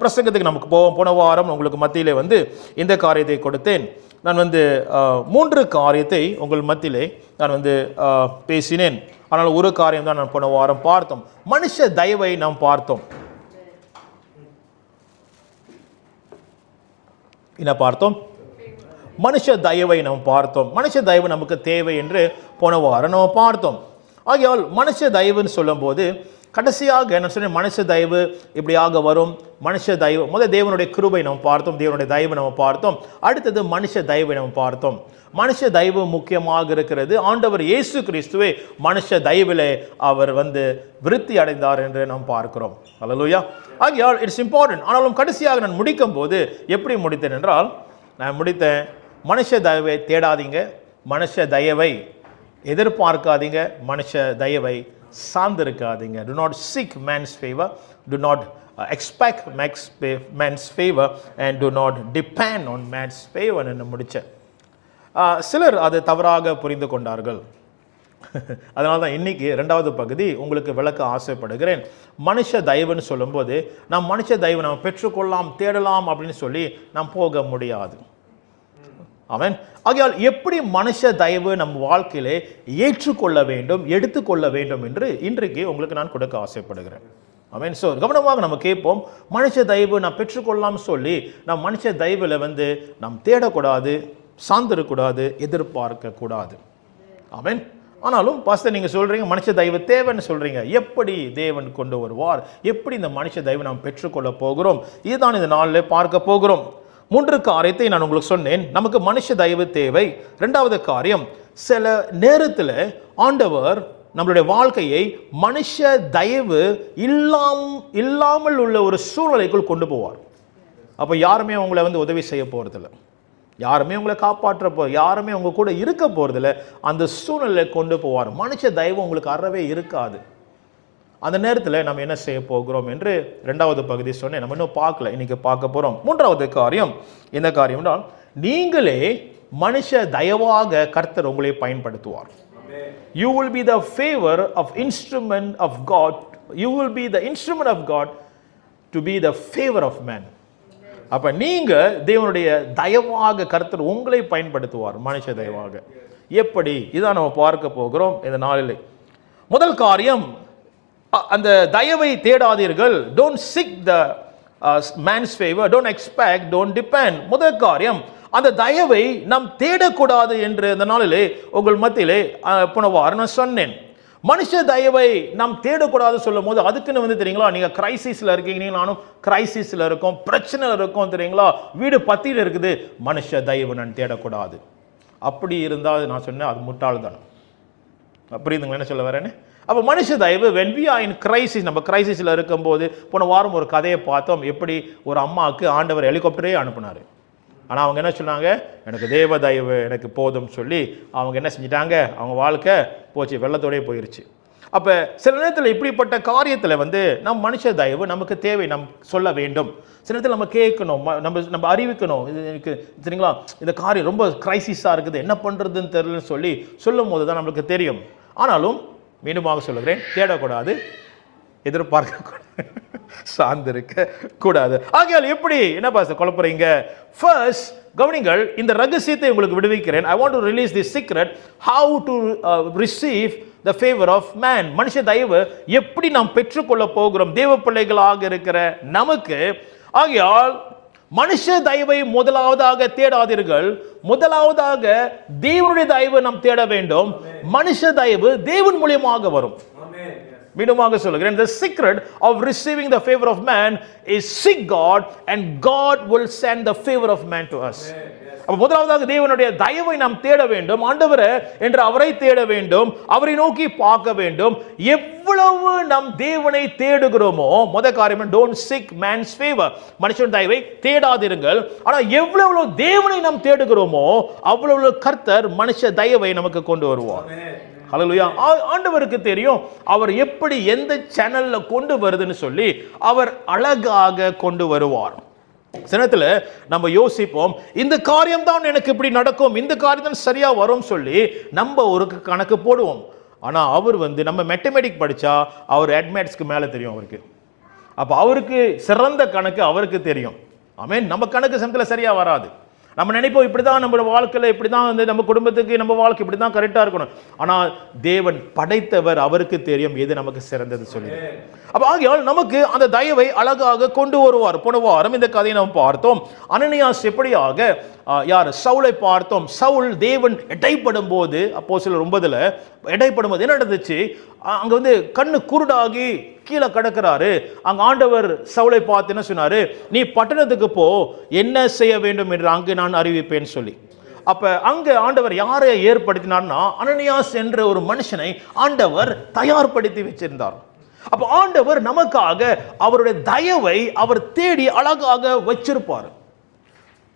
பிரசங்கத்துக்கு நமக்கு போன வாரம் உங்களுக்கு மத்தியிலே இந்த காரியத்தை கொடுத்தேன். நான் 3 காரியத்தை உங்கள் மத்தியிலே நான் பேசினேன். ஆனால் ஒரு காரியம் தான் நான் போன வாரம் பார்த்தோம். மனுஷ தயவை நாம் பார்த்தோம். என்ன பார்த்தோம்? மனுஷ தயவை நாம் பார்த்தோம். மனுஷ தயவு நமக்கு தேவை என்று போன வாரம் நம்ம பார்த்தோம். ஆகையால் மனுஷ தயவுன்னு சொல்லும் போது கடைசியாக என்ன சொன்ன, மனுஷ தயவு இப்படியாக வரும். மனுஷ தயவு முதல் தேவனுடைய கிருபை நம்ம பார்த்தோம், தேவனுடைய தயவு நம்ம பார்த்தோம். அடுத்தது மனுஷ தயவை நம்ம பார்த்தோம். மனுஷ தயவு முக்கியமாக இருக்கிறது. ஆண்டவர் இயேசு கிறிஸ்துவே மனுஷ தயவிலே அவர் விருத்தி அடைந்தார் என்று நாம் பார்க்கிறோம். அல்லேலூயா. ஆகையால் இட்ஸ் இம்பார்ட்டன்ட். ஆனாலும் கடைசியாக நான் முடிக்கும் போது எப்படி முடித்தேன் என்றால், நான் முடித்தேன், மனுஷ தயவை தேடாதீங்க, மனுஷ தயவை எதிர்பார்க்காதீங்க, மனுஷ தயவை சார்ந்திருக்காதீங்க. Do not seek man's favor, do not expect man's favor, and do not depend on man's favor என்று முடித்தேன். சிலர் அதை தவறாக புரிந்து கொண்டார்கள். அதனால தான் இன்னைக்கு 2வது பகுதி உங்களுக்கு விளக்க ஆசைப்படுகிறேன். மனுஷ தயவுன்னு சொல்லும்போது நாம் மனுஷ தயவு நாம் பெற்றுக்கொள்ளலாம், தேடலாம் அப்படின்னு சொல்லி நாம் போக முடியாது. ஆமென். ஆகையால் எப்படி மனுஷ தயவு நம் வாழ்க்கையிலே ஏற்றுக்கொள்ள வேண்டும், எடுத்துக்கொள்ள வேண்டும் என்று இன்றைக்கு உங்களுக்கு நான் கொடுக்க ஆசைப்படுகிறேன். ஆமென். ஸோ கவனமாக நம்ம கேட்போம். மனுஷ தயவு நாம் பெற்றுக்கொள்ளலாம் சொல்லி நாம் மனுஷ தயவில் நாம் தேடக்கூடாது, சார்ந்திருக்கூடாது, எதிர்பார்க்க கூடாது. ஆமென். ஆனாலும் பாஸ்டர் நீங்க சொல்றீங்க மனுஷ தயவு தேவைன்னு சொல்றீங்க, எப்படி தேவன் கொண்டு வருவார், எப்படி இந்த மனுஷ தயவு நாம் பெற்றுக்கொள்ள போகிறோம், இதுதான் இந்த நாளில் பார்க்க போகிறோம். 3 காரியத்தை நான் உங்களுக்கு சொன்னேன். நமக்கு மனுஷ தயவு தேவை. 2வது காரியம், சில நேரத்தில் ஆண்டவர் நம்மளுடைய வாழ்க்கையை மனுஷ தயவு இல்லாமல் உள்ள ஒரு சூழ்நிலைக்குள் கொண்டு போவார். அப்போ யாருமே உங்களை உதவி செய்ய போறதில்லை, யாருமே உங்களை காப்பாற்ற யாருமே உங்க கூட இருக்க போறதில்லை. அந்த சூழ்நிலையை கொண்டு போவார். மனுஷ தயவு உங்களுக்கு அறவே இருக்காது. அந்த நேரத்தில் நம்ம என்ன செய்ய போகிறோம் என்று 2வது பகுதி சொன்னேன். நம்ம இன்னும் பார்க்கல, இன்னைக்கு பார்க்க போறோம். 3வது காரியம் என்ன காரியம் என்றால், நீங்களே மனுஷ தயவாக கர்த்தர் உங்களை பயன்படுத்துவார். You will be the favor of instrument of God. You will be the instrument of God to be the favor of man. அப்ப நீங்க தேவனுடைய தயவாக கர்த்தர் உங்களை பயன்படுத்துவார், மனுஷ தயவாக. எப்படி? இதான் நம்ம பார்க்க போகிறோம் இந்த நாளில். முதல் காரியம், அந்த தயவை தேடாதீர்கள். Don't seek the man's favor, don't expect, don't depend. முதல் காரியம், அந்த தயவை நாம் தேடக்கூடாது என்று இந்த நாளிலே உங்கள் மத்தியிலே போன வாரம் நான் சொன்னேன். மனுஷ தயவை நாம் தேடக்கூடாது சொல்லும் போது அதுக்குன்னு தெரியுங்களா, நீங்க கிரைசிஸ்ல இருக்கீங்க, நானும் கிரைசிஸ்ல இருக்கோம், பிரச்சனையில் இருக்கோம் தெரியுங்களா, வீடு பத்தியில் இருக்குது, மனுஷ தயவு நான் தேடக்கூடாது. அப்படி இருந்தால் நான் சொன்னேன் அது முட்டாள்தான். புரியுதுங்களா என்ன சொல்ல வரேன்னு? அப்போ மனுஷ தயவு when we are in crisis, நம்ம கிரைசிஸில் இருக்கும்போது போன வாரம் ஒரு கதையை பார்த்தோம். எப்படி ஒரு அம்மாவுக்கு ஆண்டவர் ஹெலிகாப்டரே அனுப்புனார். ஆனால் அவங்க என்ன சொன்னாங்க, எனக்கு தேவ தயவு எனக்கு போதும் சொல்லி அவங்க என்ன செஞ்சிட்டாங்க, அவங்க வாழ்க்கை போச்சு, வெள்ளத்தோடே போயிடுச்சு. அப்போ சில நேரத்தில் இப்படிப்பட்ட காரியத்தில் நம் மனுஷ தயவு நமக்கு தேவை, நம் சொல்ல வேண்டும். சில நேரத்தில் நம்ம கேட்கணும், நம்ம அறிவிக்கணும், இது எனக்கு சரிங்களா, இந்த காரியம் ரொம்ப கிரைசிஸாக இருக்குது, என்ன பண்ணுறதுன்னு தெரியலன்னு சொல்லி சொல்லும் போது தான் நம்மளுக்கு தெரியும். ஆனாலும் மீண்டுமாக சொல்லுகிறேன், தேடக்கூடாது, எதிர்பார்க்க சார்ந்திருக்க கூடாது. ஆகையால் எப்படி என்ன பாஸ்டர் குழப்பறீங்க? ஃபர்ஸ்ட் கவனிங்கள், இந்த ரகசியத்தை உங்களுக்கு விடுவிக்கிறேன். I want to release this secret how to receive the favor of man. மனுஷ தயவு எப்படி நாம் பெற்றுக்கொள்ள போகிறோம் தேவ பிள்ளைகளாக இருக்கிற நமக்கு. ஆகையால் மனுஷ தயவை முதலாவதாக தேடாதீர்கள், முதலாவதாக தேவனுடைய தயவு நாம் தேட வேண்டும். மனுஷ தயவு தேவன் மூலமாக வரும். மீண்டுமாக சொல்லுகிறேன், the secret of receiving the favor of man is seek God and God will send the favor of man to us. அப்ப முதலாவதாக தேவனுடைய தயவை நாம் தேட வேண்டும். ஆண்டவரே என்று அவரை தேட வேண்டும், அவரை நோக்கி பார்க்க வேண்டும். எவ்வளவு நாம் தேவனை தேடுகிறோமோ, முதல் காரியம் don't seek man's favor, மனுஷன் தயவை தேடாதிருங்கள். ஆனா எவ்வளவு தேவனை நாம் தேடுகிறோமோ அவ்வளவு கர்த்தர் மனுஷ தயவை நமக்கு கொண்டு வருவார். ஹல்லேலூயா. ஆண்டவருக்கு தெரியும் அவர் எப்படி எந்த சேனல்ல கொண்டு வருதுன்னு சொல்லி அவர் அழகாக கொண்டு வருவார். சினத்தில் நம்ம யோசிப்போம், இந்த காரியம் தான் எனக்கு இப்படி நடக்கும், இந்த காரியம் தான் சரியா வரும் சொல்லி நம்ம ஒரு கணக்கு போடுவோம். ஆனா அவர் நம்ம மேத்தமேட்டிக் படிச்சா அவர் அட்மேட்டிக்ஸ்க்கு மேல தெரியும் அவருக்கு. அப்போ அவருக்கு சிறந்த கணக்கு அவருக்கு தெரியும். ஆமென். நம்ம கணக்கு சமயத்தில் சரியா வராது. நம்ம நினைப்போம் இப்படி தான் நம்ம வாழ்க்கையில், இப்படி தான் வந்து நம்ம குடும்பத்துக்கு நம்ம வாழ்க்கை இப்படி தான் கரெக்டாக இருக்கணும். ஆனால் தேவன் படைத்தவர், அவருக்கு தெரியும் எது நமக்கு சிறந்தது சொல்லி. அப்போ ஆகையால் நமக்கு அந்த தயவை அழகாக கொண்டு வருவார். போன வாரம் இந்த கதையை நாம் பார்த்தோம். அனனியாஸ் எப்படியாக யார் சவுலை பார்த்தோம். சவுல் தேவன் எடைப்படும் போது, அப்போஸ்தலர் 9 எடைப்படும் போது என்ன நடந்துச்சு? அங்க வந்து கண்ணு குருடாகி கீழே கிடக்கிறாரு. அங்க ஆண்டவர் சவுலை பார்த்து என்ன சொன்னாரு? நீ பட்டணத்துக்கு போ, என்ன செய்ய வேண்டும் என்று அங்கு நான் அறிவிப்பேன் சொல்லி. அப்ப அங்க ஆண்டவர் யாரை ஏற்படுத்தினார்னா, அனனியாஸ் என்ற ஒரு மனுஷனை ஆண்டவர் தயார்படுத்தி வச்சிருந்தார். அப்ப ஆண்டவர் நமக்காக அவருடைய தயவை அவர் தேடி அழகாக வச்சிருப்பார்.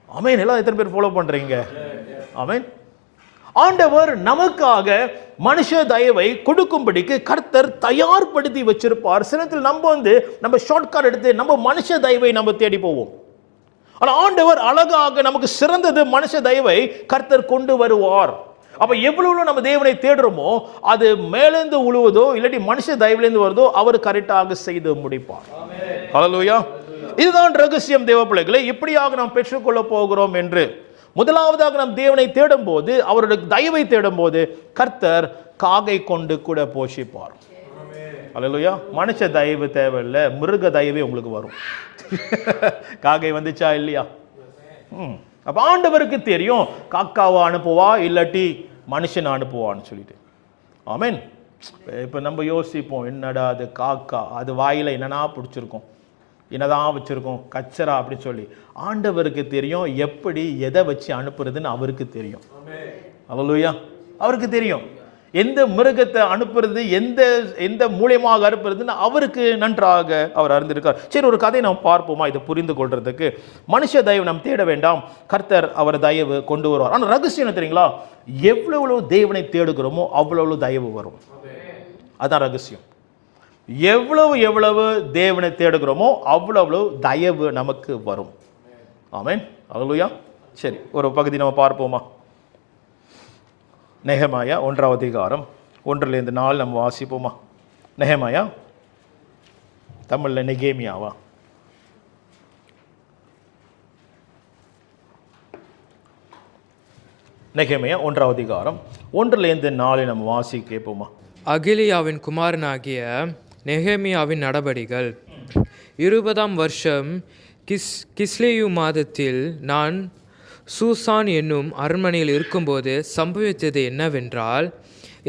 ஆமென். எல்லாம் எத்தனை பேர் ஃபாலோ பண்றீங்க? ஆமென். ஆண்டவர் நமக்காக மனுஷ தயவை கொடுக்கும்படிக்கு கர்த்தர் தயார்படுத்தி வச்சிருப்பார். சிலத்தில் நம்ம ஷார்ட்கட் எடுத்து நம்ம மனுஷ தயவை நம்ம தேடி போவோம். ஆனால் ஆண்டவர் அழகாக நமக்கு சிறந்தது மனுஷ தயவை கர்த்தர் கொண்டு வருவார். அப்ப எவ்வளவு நம்ம தேவனை தேடுறோமோ அது மேலேந்து உழுவதோ இல்லாட்டி மனுஷ தயவிலிருந்து வருதோ அவர் கரெக்டாக செய்து முடிப்பார். ஹல்லேலூயா. இதுதான் ரகசியம் தேவ பிள்ளைகளை. இப்படியாக நாம் பெற்றுக்கொள்ள போகிறோம் என்று முதலாவதாக நாம் தேவனை தேடும் போது, அவருடைய தயவை தேடும் போது கர்த்தர் காகை கொண்டு கூட போஷிப்பார். ஹல்லேலூயா. மனுஷ தயவு தேவையில்லை, மிருக தயவே உங்களுக்கு வரும். காகை வந்துச்சா இல்லையா? அப்ப ஆண்டவருக்கு தெரியும் காக்காவை அனுப்புவா இல்லாட்டி மனுஷன் அனுப்புவான்னு சொல்லிட்டு. ஆமென். இப்ப நம்ம யோசிப்போம், என்னடா அது காக்கா, அது வாயில என்னன்னா பிடிச்சிருக்கோம், என்னதான் வச்சிருக்கோம், கச்சரா அப்படின்னு சொல்லி. ஆண்டவருக்கு தெரியும் எப்படி எதை வச்சு அனுப்புறதுன்னு அவருக்கு தெரியும். ஹல்லேலூயா. அவருக்கு தெரியும் எந்த மிருகத்தை அனுப்புறது, எந்த மூலியமாக அனுப்புறதுன்னு அவருக்கு நன்றாக அவர் அறிந்திருக்கார். சரி, ஒரு கதை நாம் பார்ப்போமா இதை புரிந்து கொள்றதுக்கு? மனுஷ தயவு நாம் தேட வேண்டாம், கர்த்தர் அவர் தயவு கொண்டு வருவார். ஆனால் ரகசியம் என்ன தெரியுங்களா? எவ்வளவு தேவனை தேடுகிறோமோ அவ்வளவு தயவு வரும். அதான் ரகசியம். எவ்வளவு தேவனை தேடுகிறோமோ அவ்வளவு தயவு நமக்கு வரும். ஆமென். ஹல்லேலூயா. சரி, ஒரு பகுதி நம்ம பார்ப்போமா? நெகேமியா 1ஆம் அதிகாரம் 1-4 நம்ம வாசிப்போமா? நெகேமியா, தமிழ்ல நெகேமியாவா? நெகேமியா 1ஆம் அதிகாரம் 1-4 நம்ம வாசி கேட்போமா? அகிலியாவின் குமாரனாகிய நெகேமியாவின் நடபடிகள். 20ஆம் வருஷம் கிஸ்லேயு மாதத்தில் நான் சூசான் என்னும் அரண்மனையில் இருக்கும்போது சம்பவித்தது என்னவென்றால்,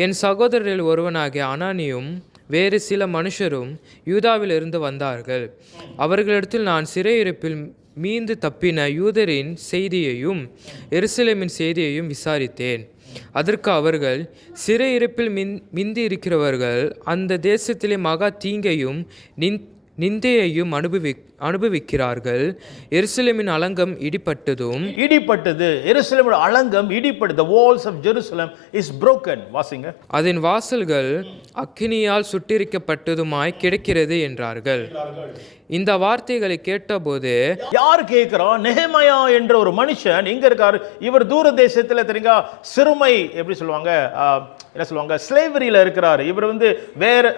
என் சகோதரரில் ஒருவனாகிய அனானியும் வேறு சில மனுஷரும் யூதாவிலிருந்து வந்தார்கள். அவர்களிடத்தில் நான் சிறையிருப்பில் மீண்டு தப்பின யூதரின் செய்தியையும் எருசலேமின் செய்தியையும் விசாரித்தேன். அதற்கு அவர்கள், சிறையிருப்பில் மிந்தி இருக்கிறவர்கள் அந்த தேசத்திலே மகா தீங்கையும் நிந்தையையும் அனுபவிக்கிறார்கள். எருசலேமின் அலங்கம் இடிப்பட்டது. எருசலேமின் அலங்கம் இடிப்பட்டது. The walls of Jerusalem is broken. வாசிங்க. அதன் வாசல்கள் அக்கினியால் சுட்டெரிக்கப்பட்டதுமாய் கிடக்கிறது என்றார்கள். இந்த வார்த்தைகளை கேட்டபோது யார் கேட்கிறோம்? நெகேமியா என்ற ஒரு மனுஷன் இங்க இருக்காரு. இவர் தூர தேசத்துல தெரியுங்க, சிறுமை எப்படி சொல்லுவாங்க, என்ன சொல்லுவாங்க, ஸ்லேவரியில இருக்கிறாரு. இவர் வந்து வேற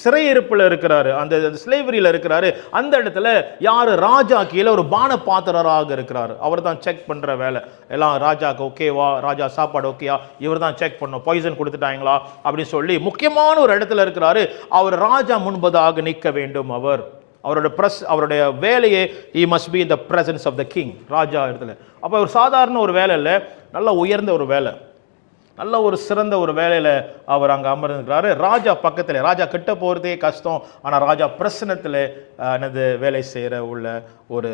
சிறையிருப்பில் இருக்கிறாரு, அந்த ஸ்லேவரியில் இருக்கிறாரு. அந்த இடத்துல யாரு? ராஜா கீழே ஒரு பான பாத்திரராக இருக்கிறாரு. அவர் தான் செக் பண்ற வேலை எல்லாம். ராஜாக்கு ஓகேவா, ராஜா சாப்பாடு ஓகேவா, இவர் தான் செக் பண்ணும். பாய்சன் கொடுத்துட்டாங்களா அப்படின்னு சொல்லி முக்கியமான ஒரு இடத்துல இருக்கிறாரு. அவர் ராஜா முன்பதாக நிற்க வேண்டும். அவருடைய வேலையே he must be in the presence of the king. ராஜா இடத்துல. அப்ப ஒரு சாதாரண ஒரு வேலை இல்லை, நல்ல உயர்ந்த ஒரு வேலை, நல்ல ஒரு சிறந்த ஒரு வேலையில் அவர் அங்கே அமர்ந்திருக்கிறாரு. ராஜா பக்கத்தில், ராஜா கிட்ட போகிறதே கஷ்டம், ஆனால் ராஜா பிரசனத்தில் எனது வேலை செய்கிற உள்ள ஒரு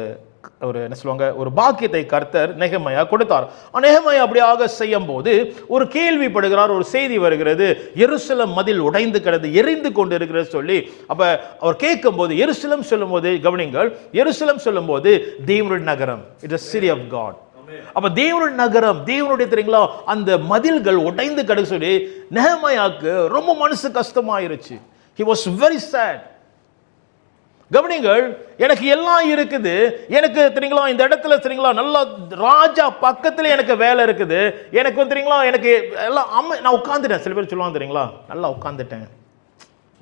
என்ன சொல்லுவாங்க, ஒரு பாக்கியத்தை கர்த்தர் நெகேமியா கொடுத்தார். நெகேமியா அப்படியாக செய்யும் போது ஒரு கேள்விப்படுகிறார், ஒரு செய்தி வருகிறது, எருசலேம் மதில் உடைந்து கிடந்து எரிந்து கொண்டு இருக்கிறது சொல்லி. அப்போ அவர் கேட்கும் போது, எருசலேம் சொல்லும் போது கவனிங்கள், எருசலேம் சொல்லும் போது தேவனுடைய நகரம், it's a city of God. அப்ப தேவனுடைய நகரம், தேவனுடைய தெரியுங்களா அந்த மதில்கள் உடைந்து கிடக்கு சொல்லி நெகேமியாவுக்கு ரொம்ப மனசு கஷ்டமாயிருச்சு. He was very sad. கவனிங்கள், எனக்கு எல்லாம் இருக்குது, எனக்கு தெரியுங்களா இந்த இடத்துல தெரியுங்களா நல்லா ராஜா பக்கத்துல எனக்கு வேலை இருக்குது, எனக்கு தெரியுங்களா எனக்கு எல்லாம் நான் உட்காந்துட்டேன். சில பேர் சொல்லுவாங்க தெரியுங்களா, நல்லா உட்காந்துட்டேன்,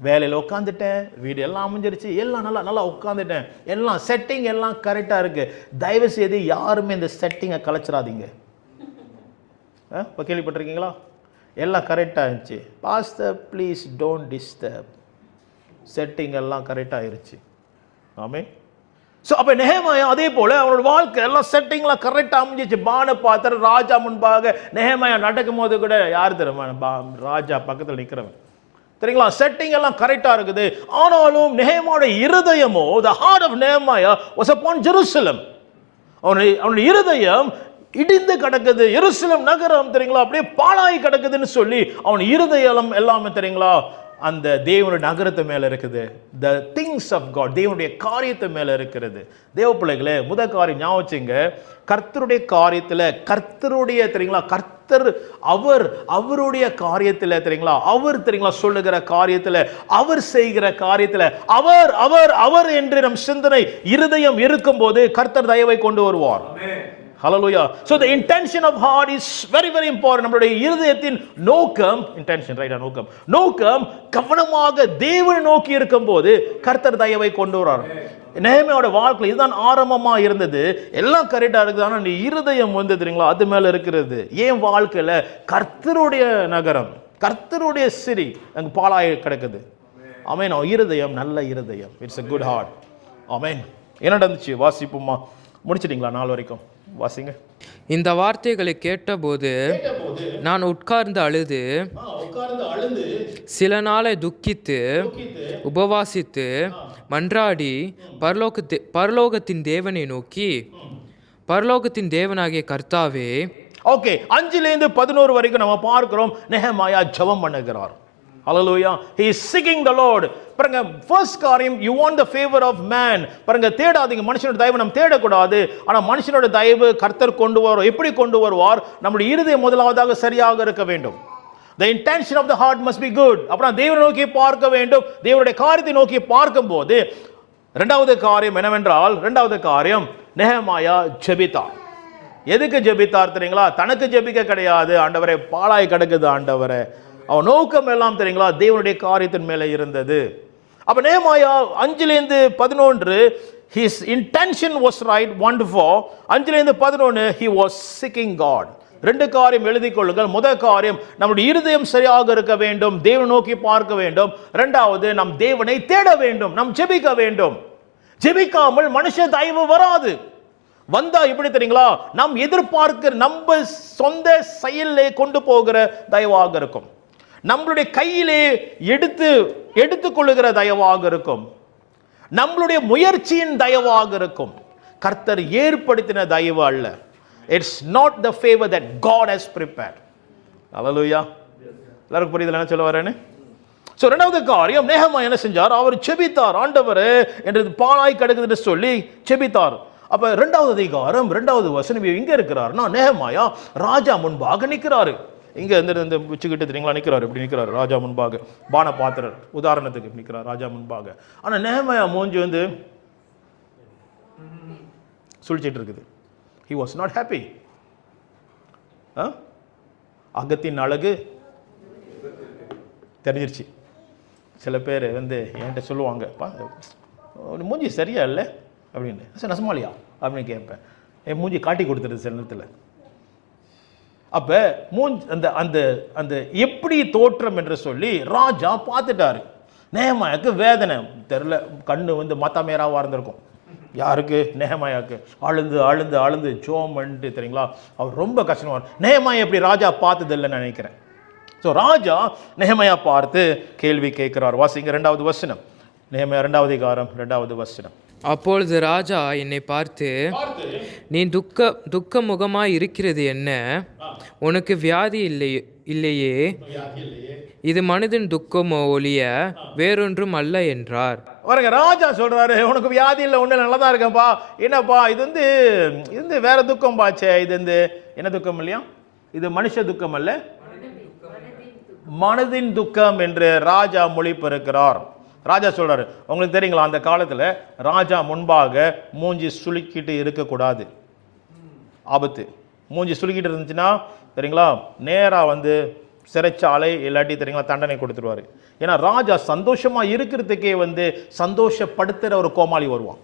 வேலையில் உட்காந்துட்டேன், வீடு எல்லாம் அமைஞ்சிருச்சு, எல்லாம் நல்லா நல்லா உட்காந்துட்டேன், எல்லாம் செட்டிங் எல்லாம் கரெக்டாக இருக்குது. தயவு செய்து யாருமே இந்த செட்டிங்கை கலைச்சிடாதீங்க. இப்போ கேள்விப்பட்டிருக்கீங்களா? எல்லாம் கரெக்டாக இருந்துச்சு, pastor please don't disturb, setting எல்லாம் கரெக்டாக ஆயிருச்சு. ஆமே. ஸோ அப்போ நெஹேமியா அதே போல் அவனோட வாழ்க்கை எல்லாம் செட்டிங்லாம் கரெக்டாக அமைஞ்சிச்சு. பானை பாத்திர ராஜா முன்பாக நெஹேமியா நடக்கும் போது கூட யார் தெரியுமா? ராஜா பக்கத்தில் நிற்கிறவன் சரிங்களா? செட்டிங் எல்லாம் கரெக்டாக இருக்குது. ஆனாலும் நெஹேமியாவோட இருதயமோ, the heart of Nehemiah was upon Jerusalem. அவனுடைய இருதயம் இடிந்து கிடக்குது. எருசலேம் நகரம் தெரியுங்களா அப்படியே பாழாய் கிடக்குதுன்னு சொல்லி அவன் இருதயம் எல்லாமே தெரியுங்களா அந்த தேவனுடைய நகரத்து மேல இருக்குது. த திங்ஸ் ஆஃப் காட், தேவனுடைய காரியத்து மேல இருக்கிறது. தேவ பிள்ளைகளே, முதல் காரியம் ஞாபகம் வச்சுங்க, கர்த்தருடைய காரியத்துல, கர்த்தருடைய தெரியுங்களா, கர்த்தர் அவருடைய காரியத்துல தெரியுங்களா, அவர் தெரியுங்களா சொல்லுகிற காரியத்துல, அவர் செய்கிற காரியத்துல அவர் அவர் அவர் என்று நம் சிந்தனை இருதயம் இருக்கும் போது கர்த்தர் தயவை கொண்டு வருவார். Hallelujah. So the intention of heart is very very important. நம்மளுடைய இருதயத்தின் நோக்கம், intention right, நோக்கம் கவனமாக தேவனை நோக்கி இருக்கும்போது கர்த்தர் தயவை கொண்டு வரார். நெஹேமியாவோட வாழ்க்கையில் இதுதான் ஆரம்பமா இருந்தது. எல்லாம் கரெக்டா இருக்குது, ஆனா நீ இருதயம் வந்து தெரியுங்களா அது மேல இருக்கிறது. ஏன் வாழ்க்கையில கர்த்தருடைய நகரம், கர்த்தருடைய சிரி அங்க பாழாய் கிடக்குது. ஆமென். இருதயம் நல்ல இருதயம், இட்ஸ் a good heart. ஆமென். என்ன நடந்துச்சு வாசிப்போமா? முடிச்சிட்டீங்களா? 4 வரைக்கும் வாசிங்க. இந்த வார்த்தைகளை கேட்டபோது நான் உட்கார்ந்து அழுது சில நாளை துக்கித்து உபவாசித்து மன்றாடி பரலோகத்தின் தேவனை நோக்கி, பரலோகத்தின் தேவனாகிய கர்த்தாவே. ஓகே, 5-11 வரைக்கும் நம்ம பார்க்கிறோம் நெஹேமியா ஜெபம் பண்ணுகிறார். Hallelujah. He is seeking the Lord. பாருங்க, first காரியம், you want the favor of man. பாருங்க, தேடாதீங்க, மனுஷனோட தயவு நம்ம தேடக்கூடாது. ஆனா மனுஷனோட தயவு கர்த்தர் கொண்டு வருவார். எப்படி கொண்டு வருவார்? நம்முடைய இருதயம் முதலாவதாக சரியாக இருக்க வேண்டும். The intention of the heart must be good. அப்புறம் தேவனை நோக்கி பார்க்க வேண்டும். தேவனுடைய காரியத்தை நோக்கி பார்க்கும்போது இரண்டாவது காரியம் என்னவென்றால், இரண்டாவது காரியம் நெஹேமியா ஜெபித்தார். எதுக்கு ஜெபித்தார் தெரியுங்களா? தனக்கு ஜெபிக்க கிடையாது. ஆண்டவரே பாழாய் கிடக்குது ஆண்டவரே. அவன் நோக்கம் எல்லாம் தெரியுங்களா தேவனுடைய காரியத்தின் மேலே இருந்தது. அப்ப Nehemiah 5-11 his intention was right. 1-4 5-11 he was seeking God. ரெண்டு காரியம் எழுதிக் கொள்ளுங்கள். முதல் காரியம், நம்முடைய இருதயம் சரியாக இருக்க வேண்டும், தேவனை நோக்கி பார்க்க வேண்டும். இரண்டாவது, நம் தேவனை தேட வேண்டும், நாம் ஜெபிக்க வேண்டும். ஜெபிக்காமல் மனுஷ தயவு வராது. வந்தா எப்படி தெரியுங்களா, நாம் எதிர்பார்க்கிற நம்ம சொந்த செயலே கொண்டு போகிற தயவாக இருக்கும், நம்மளுடைய கையிலே எடுத்துக்கொள்ளுகிற தயவாக இருக்கும், நம்மளுடைய முயற்சியின் தயவாக இருக்கும். கர்த்தர் ஏற்படுத்தின தயவு அல்ல. It's not the favor that God has prepared. Hallelujah. எல்லாருக்கும் புரியுது என்ன சொல்ல வரேன்னு? சோ இரண்டாவது காரியம், நெஹேமியா என்ன செஞ்சார்? அவர் செபித்தார். ஆண்டவரே என்று பாழாய் கிடக்குதுன்னு சொல்லி செபித்தார். அப்ப இரண்டாவது அதிகாரம் இரண்டாவது வசனம் எங்க இருக்கிறார்னா, நெஹேமியா ராஜா முன்பாக நிற்கிறாரு. இங்க இந்த வச்சுக்கிட்டு தெரியுங்களா நிற்கிறாரு, இப்படி நிற்கிறாரு ராஜா முன்பாக. பான பாத்திரர் உதாரணத்துக்கு நிற்கிறார் ராஜா முன்பாக. ஆனா நெஹேமியா மூஞ்சி வந்து சுழிச்சிட்டு இருக்குது. He was not happy. அகத்தின் அழகு தெரிஞ்சிருச்சு. சில பேர் வந்து என்கிட்ட சொல்லுவாங்க, மூஞ்சி சரியா இல்லை அப்படின்னு. சார் நசமாலியா அப்படின்னு கேட்பேன். என் மூஞ்சி காட்டி கொடுத்துருது சில நேரத்தில். அப்போ அந்த அந்த அந்த எப்படி தோற்றம் என்று சொல்லி ராஜா பார்த்துட்டாரு. நெஹேமியாவுக்கு வேதனை தெரியல, கண்ணு வந்து மத்தமேராவாக இருந்திருக்கும். யாருக்கு? நெஹேமியாவுக்கு. அழுந்து அழுந்து அழுந்து ஜோம் பண்ணிட்டு தெரியுங்களா அவர் ரொம்ப கஷ்டமாவார். நெஹேமியா எப்படி ராஜா பார்த்தது இல்லைன்னு நினைக்கிறேன். ஸோ ராஜா நெஹேமியா பார்த்து கேள்வி கேட்கிறார். வாசிங்க இரண்டாவது வசனம். நெஹேமியா இரண்டாவது அதிகாரம் இரண்டாவது வசனம். அப்பொழுது ராஜா என்னை பார்த்து, நீ துக்க முகமாய் இருக்கிறது என்ன? உனக்கு வியாதி இல்லையே, இது மனிதன் துக்கமோ ஒழிய வேறொன்றும் அல்ல என்றார். பாருங்க, ராஜா சொல்றாரு, உனக்கு வியாதி இல்லை, ஒண்ணு நல்லதா இருக்கேன்ப்பா. என்னப்பா இது வந்து வேற துக்கம் பாச்சே, இது என்ன துக்கம் இல்லையா, இது மனுஷ துக்கம் அல்ல, மனதின் துக்கம் என்று ராஜா மொழிபெயர்க்கிறார். ராஜா சொல்றாரு, உங்களுக்கு தெரியுங்களா அந்த காலத்துல ராஜா முன்பாக மூஞ்சி சுளுக்கிட்டு இருக்கக்கூடாது, ஆபத்து. மூஞ்சி சுளுக்கிட்டு இருந்துச்சுன்னா தெரியுங்களா நேரா வந்து சிறைச்சாலை இல்லாட்டி தெரியுங்களா தண்டனை கொடுத்துருவாரு. ஏன்னா ராஜா சந்தோஷமா இருக்கிறதுக்கே சந்தோஷப்படுத்துகிற ஒரு கோமாளி வருவான்.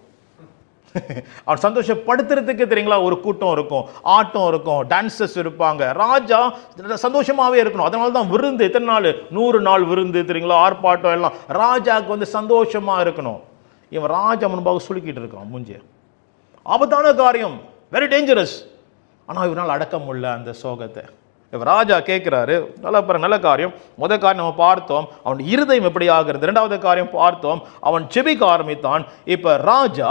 அவன் சந்தோஷப்படுத்துறதுக்கு தெரியுங்களா ஒரு கூட்டம் இருக்கும், ஆட்டம் இருக்கும், டான்சஸ் இருப்பாங்க. ராஜா சந்தோஷமாவே இருக்கணும். அதனால தான் விருந்து எத்தனை நாள், 100 நாள் விருந்து தெரியுங்களா, ஆர்ப்பாட்டம் எல்லாம். ராஜாவுக்கு சந்தோஷமா இருக்கணும். இவன் ராஜா முன்பாக சுலுக்கிட்டு இருக்கான் மூஞ்சிய. ஆபத்தான காரியம், வெரி டேஞ்சரஸ். ஆனா இவனால் அடக்க முடியல அந்த சோகத்தை. இவர் ராஜா கேட்கிறாரு, நல்ல காரியம். முதல் காரியம் நம்ம பார்த்தோம், அவன் இருதயம் எப்படி ஆகிறது. இரண்டாவது காரியம் பார்த்தோம், அவன் செபிக்க ஆரம்பித்தான். இப்ப ராஜா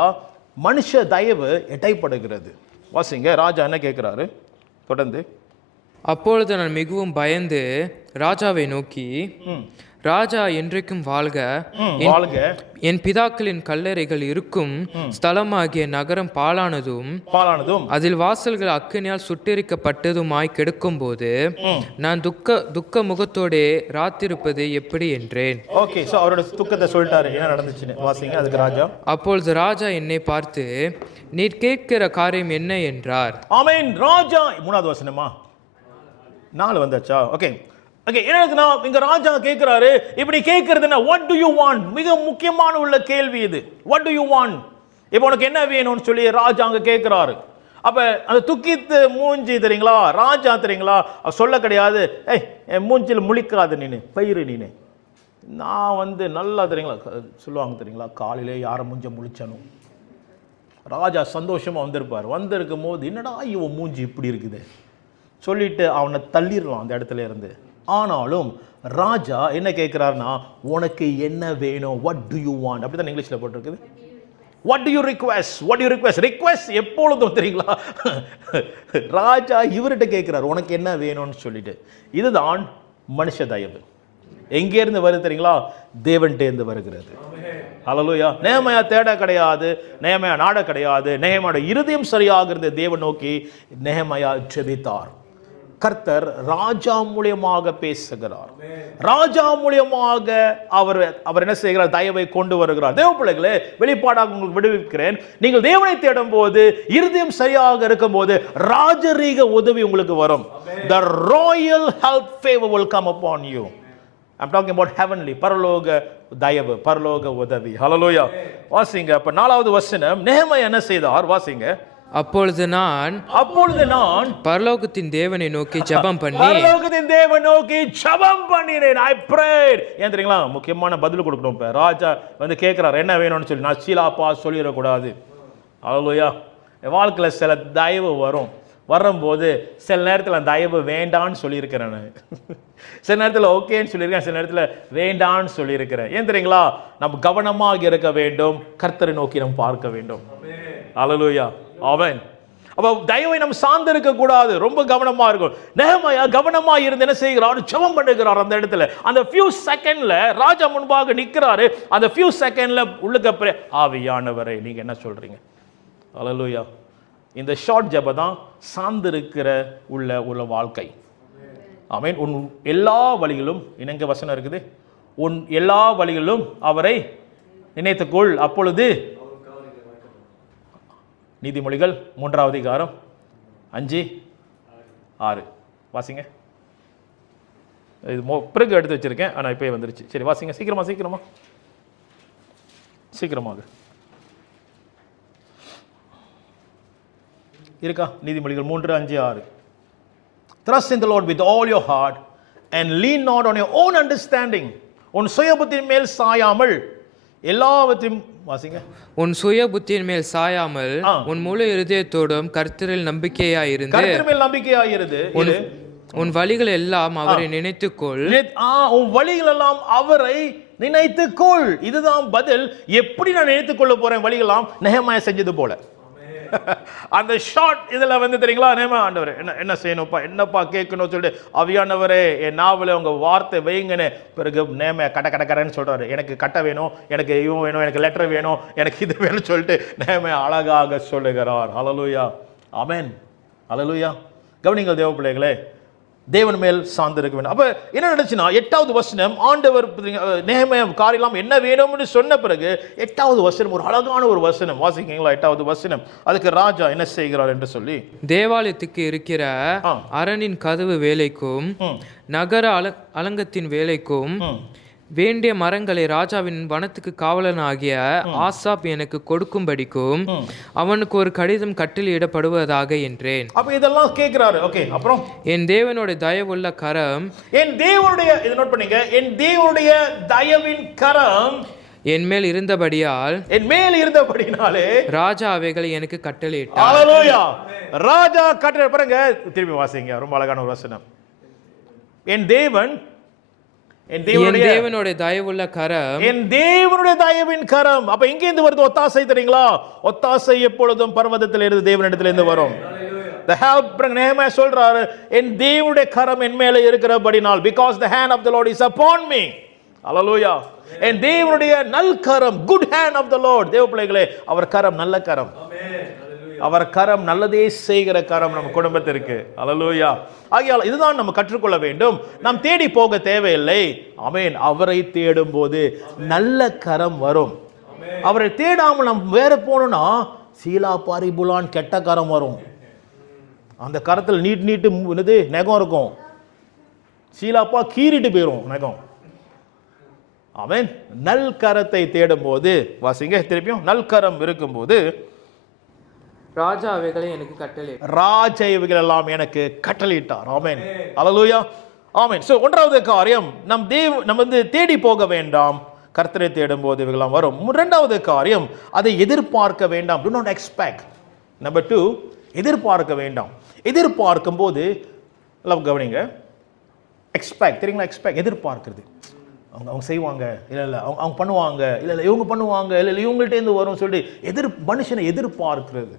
மனுஷ தயவு எட்டைப்படுகிறது. வாசிங்க, ராஜா என்ன கேட்கிறாரு தொடர்ந்து. அப்பொழுது நான் மிகவும் பயந்து ராஜாவை நோக்கி, ராஜா என்றைக்கும் வாழ்க, என் பிதாக்களின் கல்லறைகள் இருக்கும் ஸ்தலமாகிய நகரம் பாழானதும் அதில் வாசல்கள் அக்கினியால் சுட்டெரிக்கப்பட்டதுமாய் கெடுக்கும் போது நான் துக்க முகத்தோடே ராத்திருப்பது எப்படி என்றேன். ஓகே, சோ அவரோட துக்கத்தை சொல்லிட்டாரு, என்ன நடந்துச்சுன்னு வாசிங்க. அதுக்கு ராஜா, அப்பொழுது ராஜா என்னை பார்த்து, நீர் கேட்கிற காரியம் என்ன என்றார். ஆமென். ராஜா 3வது வசனமா 4 வந்தாச்சா? ஓகே ஓகே, என்னதுன்னா இங்க ராஜா கேட்கிறாரு, இப்படி கேட்கறதுன்னா what do you want? மிக முக்கியமான உள்ள கேள்வி இது. what do you want? இப்போ உனக்கு என்ன வேணும்னு சொல்லி ராஜா அங்க கேட்கிறாரு. அப்ப அந்த துக்கித்து மூஞ்சி தெரியுங்களா, ராஜா தெரியுங்களா சொல்ல கிடையாது, என் மூஞ்சில் முழிக்காது நீனு, பயிறு நீனு. நான் நல்லா தெரியுங்களா சொல்லுவாங்க தெரியுங்களா, காலையிலே யாரை மூஞ்ச முழிச்சனும். ராஜா சந்தோஷமா வந்திருக்கும் போது என்னடா இவன் மூஞ்சி இப்படி இருக்குது சொல்லிட்டு அவனை தள்ளிடலாம் அந்த இடத்துல இருந்து. ஆனாலும் ராஜா என்ன கேட்கிறாருன்னா, உனக்கு என்ன வேணும், what do you want? அப்படிதான் இங்கிலீஷ்ல போட்டிருக்குது. what do you request? what do you request? request எப்பொழுதும் தெரியுங்களா ராஜா இவர்கிட்ட கேட்கிறார், உனக்கு என்ன வேணும்னு சொல்லிட்டு. இதுதான் மனுஷ தயவு. எங்கே இருந்து வருது தெரியுங்களா? தேவன்கிட்ட இருந்து வருகிறது. ஹல்லேலூயா. நேமையா தேட கிடையாது, நேமையா நாட கிடையாது. நேமையோட இருதயம் சரியாகிறது. தேவன் நோக்கி நேமையா ஜெபித்தார். கர்த்தர் ராஜா மூலியமாக பேசுகிறார். ராஜா மூலியமாக அவர் என்ன செய்கிறார்? தயவை கொண்டு வருகிறார். தேவ பிள்ளைகளே, வெளிப்பாடாக உங்களுக்கு விடுவிக்கிறேன். நீங்கள் தேவனை தேடும் போது, இருதயம் சரியாக இருக்கும் போது ராஜரீக உதவி உங்களுக்கு வரும். The royal help favor will come upon you. I'm talking about heavenly, பரலோக தயவு, பரலோக உதவி. ஹல்லேலூயா. வாசிங்க. அப்ப 4வது வசனம், நெகேமியா என்ன செய்தார்? வாசிங்க. அப்பொழுது நான் பரலோகத்தின் தேவனை நோக்கி ஜெபம் பண்ணினேன். I prayed. ஏன் தெரியுங்களா? முக்கியமான பதில் கொடுக்கணும். இப்ப ராஜா கேட்கிறார் என்ன வேணும்னு சொல்லி. நான் சீலாப்பா சொல்லிடக்கூடாது. ஹல்லேலூயா. வாழ்க்கையில சில தயவு வரும்போது சில நேரத்தில் தயவு வேண்டான்னு சொல்லியிருக்கிறேன். சில நேரத்தில் ஓகேன்னு சொல்லியிருக்கேன், சில நேரத்தில் வேண்டான்னு சொல்லியிருக்கிறேன். ஏன் தெரியுங்களா? நம்ம கவனமாக இருக்க வேண்டும், கர்த்தரை நோக்கி நம்ம பார்க்க வேண்டும். ஹல்லேலூயா. ஆமென். அப்ப தயவை நம்ம சார்ந்து இருக்க கூடாது, ரொம்ப கவனமா இருக்கும். நெகேமியா கவனமா இருந்து என்ன செய்கிறார்? ஜெபம் பண்ணுகிறார். அந்த இடத்துல அந்த few செகண்ட்ல ராஜா முன்பாக நிற்கிறாரு. அந்த few செகண்ட்ல உள்ளுக்கு ஆவியானவரே நீங்க என்ன சொல்றீங்க? ஹல்லேலூயா. இந்த ஷார்ட் ஜெபம் தான் சார்ந்திருக்கிற உள்ள வாழ்க்கை. ஆமென். உன் எல்லா வழிகளும் இணங்க வசனம் இருக்குது, உன் எல்லா வழிகளிலும் அவரை நினைத்துக்கொள், அப்பொழுது. நீதிமொழிகள் 3வது அதிகாரம் 5-6 வாசிங்க. இது பிறகு எடுத்து வச்சிருக்கேன், ஆனா இப்பயே வந்துருச்சு. சரி வாசிங்க, சீக்கிரமாக இருக்கா? நீதிமொழிகள் 3:5-6. Trust in the Lord with all your heart and lean not on your own understanding. உன் சுய புத்தியின் மேல் சாயாமல் எல்லாவற்றையும் வாசிங்க. உன் சுய புத்தியின் மேல் சாயாமல் உன் முழு இருதயத்தோடும் கர்த்தரில் நம்பிக்கையாயிருந்து உன் வழிகள் எல்லாம் அவரை நினைத்துக்கொள். உன் வழிகள் எல்லாம் அவரை நினைத்துக்கொள். இதுதான் பதில். எப்படி நான் நினைத்துக்கொள்ள போறேன் வழிகளாம்? நெகேமியா செஞ்சது போல. அந்த ஷார்ட் இதுல தெரியுங்களா, நேமா ஆண்டவரே என்ன செய்யணும்ப்பா, என்னப்பா கேட்கணும் சொல்லிட்டு ஆவியானவரே என் நாவல உங்க வார்த்தை வைங்கன்னு. பிறகு நேம கடன்னு சொல்றாரு, எனக்கு கட்ட வேணும், எனக்கு இவன் வேணும், எனக்கு லெட்டர் வேணும், எனக்கு இது வேணும்னு சொல்லிட்டு நேம அழகாக சொல்லுகிறார். ஹல்லேலூயா. ஆமென். ஹல்லேலூயா. கவனிங்கள் தேவ பிள்ளைகளே, தேவன் மேல் சார்ந்திருக்க வேண்டும். அப்ப என்ன நடந்துச்சுன்னா 8வது வசனம் ஆண்டவர் நெகேமியா காரியெல்லாம் என்ன வேணும்னு சொன்ன பிறகு 8வது வசனம் ஒரு அழகான ஒரு வசனம் வாசிக்கீங்களா? 8வது வசனம், அதுக்கு ராஜா என்ன செய்கிறார் என்று சொல்லி, தேவாலயத்துக்கு இருக்கிற அரணின் கதவு வேலைக்கும் நகர அலங்கத்தின் வேலைக்கும் வேண்டிய மரங்களை ராஜாவின் வனத்துக்கு காவலனாகிய ஆசாப் எனக்கு கொடுக்கும்படிக்கும் அவனுக்கு ஒரு கடிதம் கட்டளையிடப்படுவதாக என்றேன். அப்ப இதெல்லாம் கேட்கிறாரு. ஓகே, அப்புறம் என் தேவனுடைய தயவுள்ள கரம், என் தேவனுடைய, இதை நோட் பண்ணீங்க, என் தேவனுடைய தயவின் கரம் என் மேல் இருந்தபடியால், என் மேல் இருந்தபடினாலே ராஜா அவைகளை எனக்கு கட்டளையிட்டார். ஹல்லேலூயா. ராஜா கட்டளை பாருங்க, திரும்பி வாசிங்க, ரொம்ப அழகான ஒரு வசனம். என் தேவனுடைய தயவுள்ள கரம், என் தேவனுடைய தயவின் கரம். அப்ப எங்க இருந்து வருது ஒத்தாசை தெரியுங்களா? ஒத்தாசை எப்பொழுதும் பர்வதத்தில் இருந்து தேவனிடத்தில் இருந்து வரும். The help, நெகேமியா சொல்றாரு, என் தேவனுடைய கரம் என் மேல இருக்கிறபடினால், because the hand of the Lord is upon me. ஹல்லேலூயா. என் தேவனுடைய நல் கரம், good hand of the Lord. தேவ பிள்ளைகளே, அவர் கரம் நல்ல கரம். அவர் கரம் நல்லதே செய்கிற கரம் நம்ம குடும்பத்திற்கு. ஹல்லேலூயா. ஆகையால் இதுதான் நம்ம கற்றுக்கொள்ள வேண்டும். நாம் தேடி போக தேவையில்லை. ஆமென். அவரை தேடும் போது நல்ல கரம் வரும். அவரை தேடாமல் நம்ம வேற போனோம்னா சீலா பாரிபுலான் கெட்ட கரம் வரும். அந்த கரத்தில் நீட்டு நெகம் இருக்கும். சீலாப்பா கீறிட்டு போயிடும் நெகம். ஆமென். நல் கரத்தை தேடும் போது வாசிங்க திருப்பியும், நல் கரம் இருக்கும்போது ராஜா அவைகளை எனக்கு கட்டளையிட்டார். ராஜா இவைகள் எல்லாம் எனக்கு கட்டளையிட்டார். ஆமென். ஹல்லேலூயா. ஆமென். சோ ஒன்றாவது காரியம், நம்ம வந்து தேடி போக வேண்டாம், கர்த்தரை தேடும் போது இவைகளாம் வரும். இரண்டாவது காரியம், அதை எதிர்பார்க்க வேண்டாம். do not expect. நம்பர் 2, எதிர்பார்க்க வேண்டாம். எதிர்பார்க்கும் போது கவனிங்க, எக்ஸ்பெக்ட் தெரியுங்களா? எக்ஸ்பெக்ட் எதிர்பார்க்கிறது. அவங்க செய்வாங்க, இல்லை அவங்க பண்ணுவாங்க, இல்லை இவங்க பண்ணுவாங்க, இல்லை இவங்கள்ட்ட இருந்து வரும் சொல்லி மனுஷனை எதிர்பார்க்கிறது.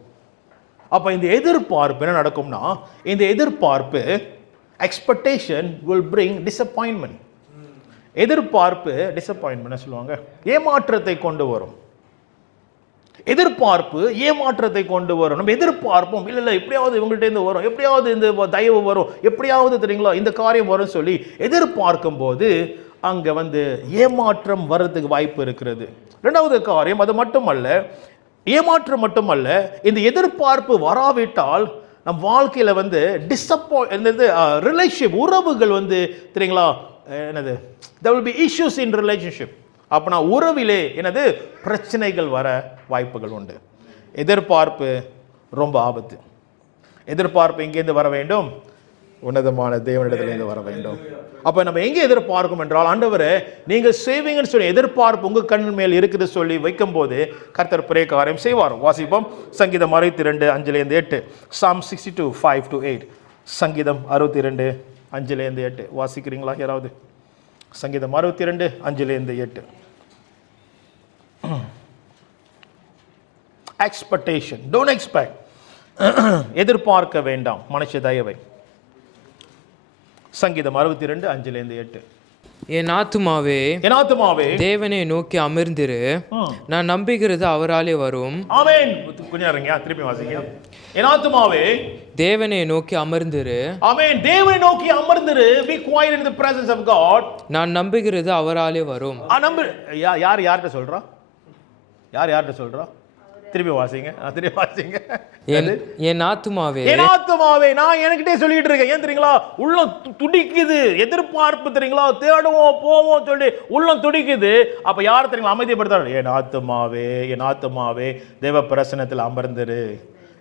அப்ப இந்த எதிர்பார்ப்பு என்ன நடக்கும்னா, இந்த எதிர்பார்ப்பு எக்ஸ்பெக்டேஷன் will bring disappointment. எதிர்பார்ப்பு டிசப்பாயின்மெண்ட் சொல்லுவாங்க, ஏமாற்றத்தை கொண்டு வரும். எதிர்பார்ப்பு ஏமாற்றத்தை கொண்டு வரும். நம்ம எதிர்பார்ப்போம், இல்லை எப்படியாவது இவங்கள்ட்ட இருந்து வரும், எப்படியாவது இந்த தயவு வரும், எப்படியாவது தெரியுங்களா இந்த காரியம் வரும் சொல்லி எதிர்பார்க்கும் போது அங்க வந்து ஏமாற்றம் வர்றதுக்கு வாய்ப்பு இருக்கிறது. இரண்டாவது காரியம், அது மட்டுமல்ல, ஏமாற்றம் மட்டுமல்ல, இந்த எதிர்பார்ப்பு வராவிட்டால் நம் வாழ்க்கையில வந்து ரிலேஷன்ஷிப் உறவுகள் வந்து தெரியுங்களா என்னது, there will be issues in relationship. அப்பனா உறவிலே என்னது பிரச்சனைகள் வர வாய்ப்புகள் உண்டு. எதிர்பார்ப்பு ரொம்ப ஆபத்து. எதிர்பார்ப்பு எங்கேருந்து வர வேண்டும்? உன்னதமான தேவனிடத்திலிருந்து வர வேண்டும். அப்ப நம்ம எங்கே எதிர்பார்க்கும் என்றால், ஆண்டவரே நீங்க செய்வீங்கன்னு சொல்லி எதிர்பார்ப்பு உங்க கண் மேல் இருக்குது சொல்லி வைக்கும் போது கர்த்தர் பெரிய காரியம் செய்வார். வாசிப்போம் சங்கீதம் 62 5-8. Psalm 62 5-8. சங்கீதம் 62 5-8 வாசிக்கிறீங்களா யாராவது? சங்கீதம் 62 5-8. Expectation, don't expect. எதிர்பார்க்க வேண்டாம் மனுஷ தயவை. சங்கீதம் 62 5-8. என் ஆத்துமாவே, என் ஆத்துமாவே தேவனை நோக்கி அமர்ந்திரு, நான் நம்புகிறது அவராலே வரும். ஆமென். கொஞ்சம் இருங்க, திருப்பி வாசிங்க. என் ஆத்துமாவே தேவனை நோக்கி அமர்ந்திரு. ஆமென். தேவனை நோக்கி அமர்ந்திரு. Be quiet in the presence of God. நான் நம்புகிறது அவராலே வரும். யார்கிட்ட சொல்றா? யார்கிட்ட சொல்றா? திருப்பி வாசிங்க, திருப்பி வாசிங்க. என் ஆத்துமாவே, என் ஆத்துமாவே, நான் எனக்கிட்டே சொல்லிட்டு இருக்கேன். ஏன் தெரியுங்களா? உள்ளம் துடிக்குது, எதிர்பார்ப்பு தெரியுங்களா, தேடுவோம் போவோம் சொல்லி உள்ளம் துடிக்குது. அப்ப யார் தெரியுங்களா அமைதிப்படுத்தாரு? என் ஆத்துமாவே, என் ஆத்துமாவே தேவ பிரசன்னத்தில் அமர்ந்திரு.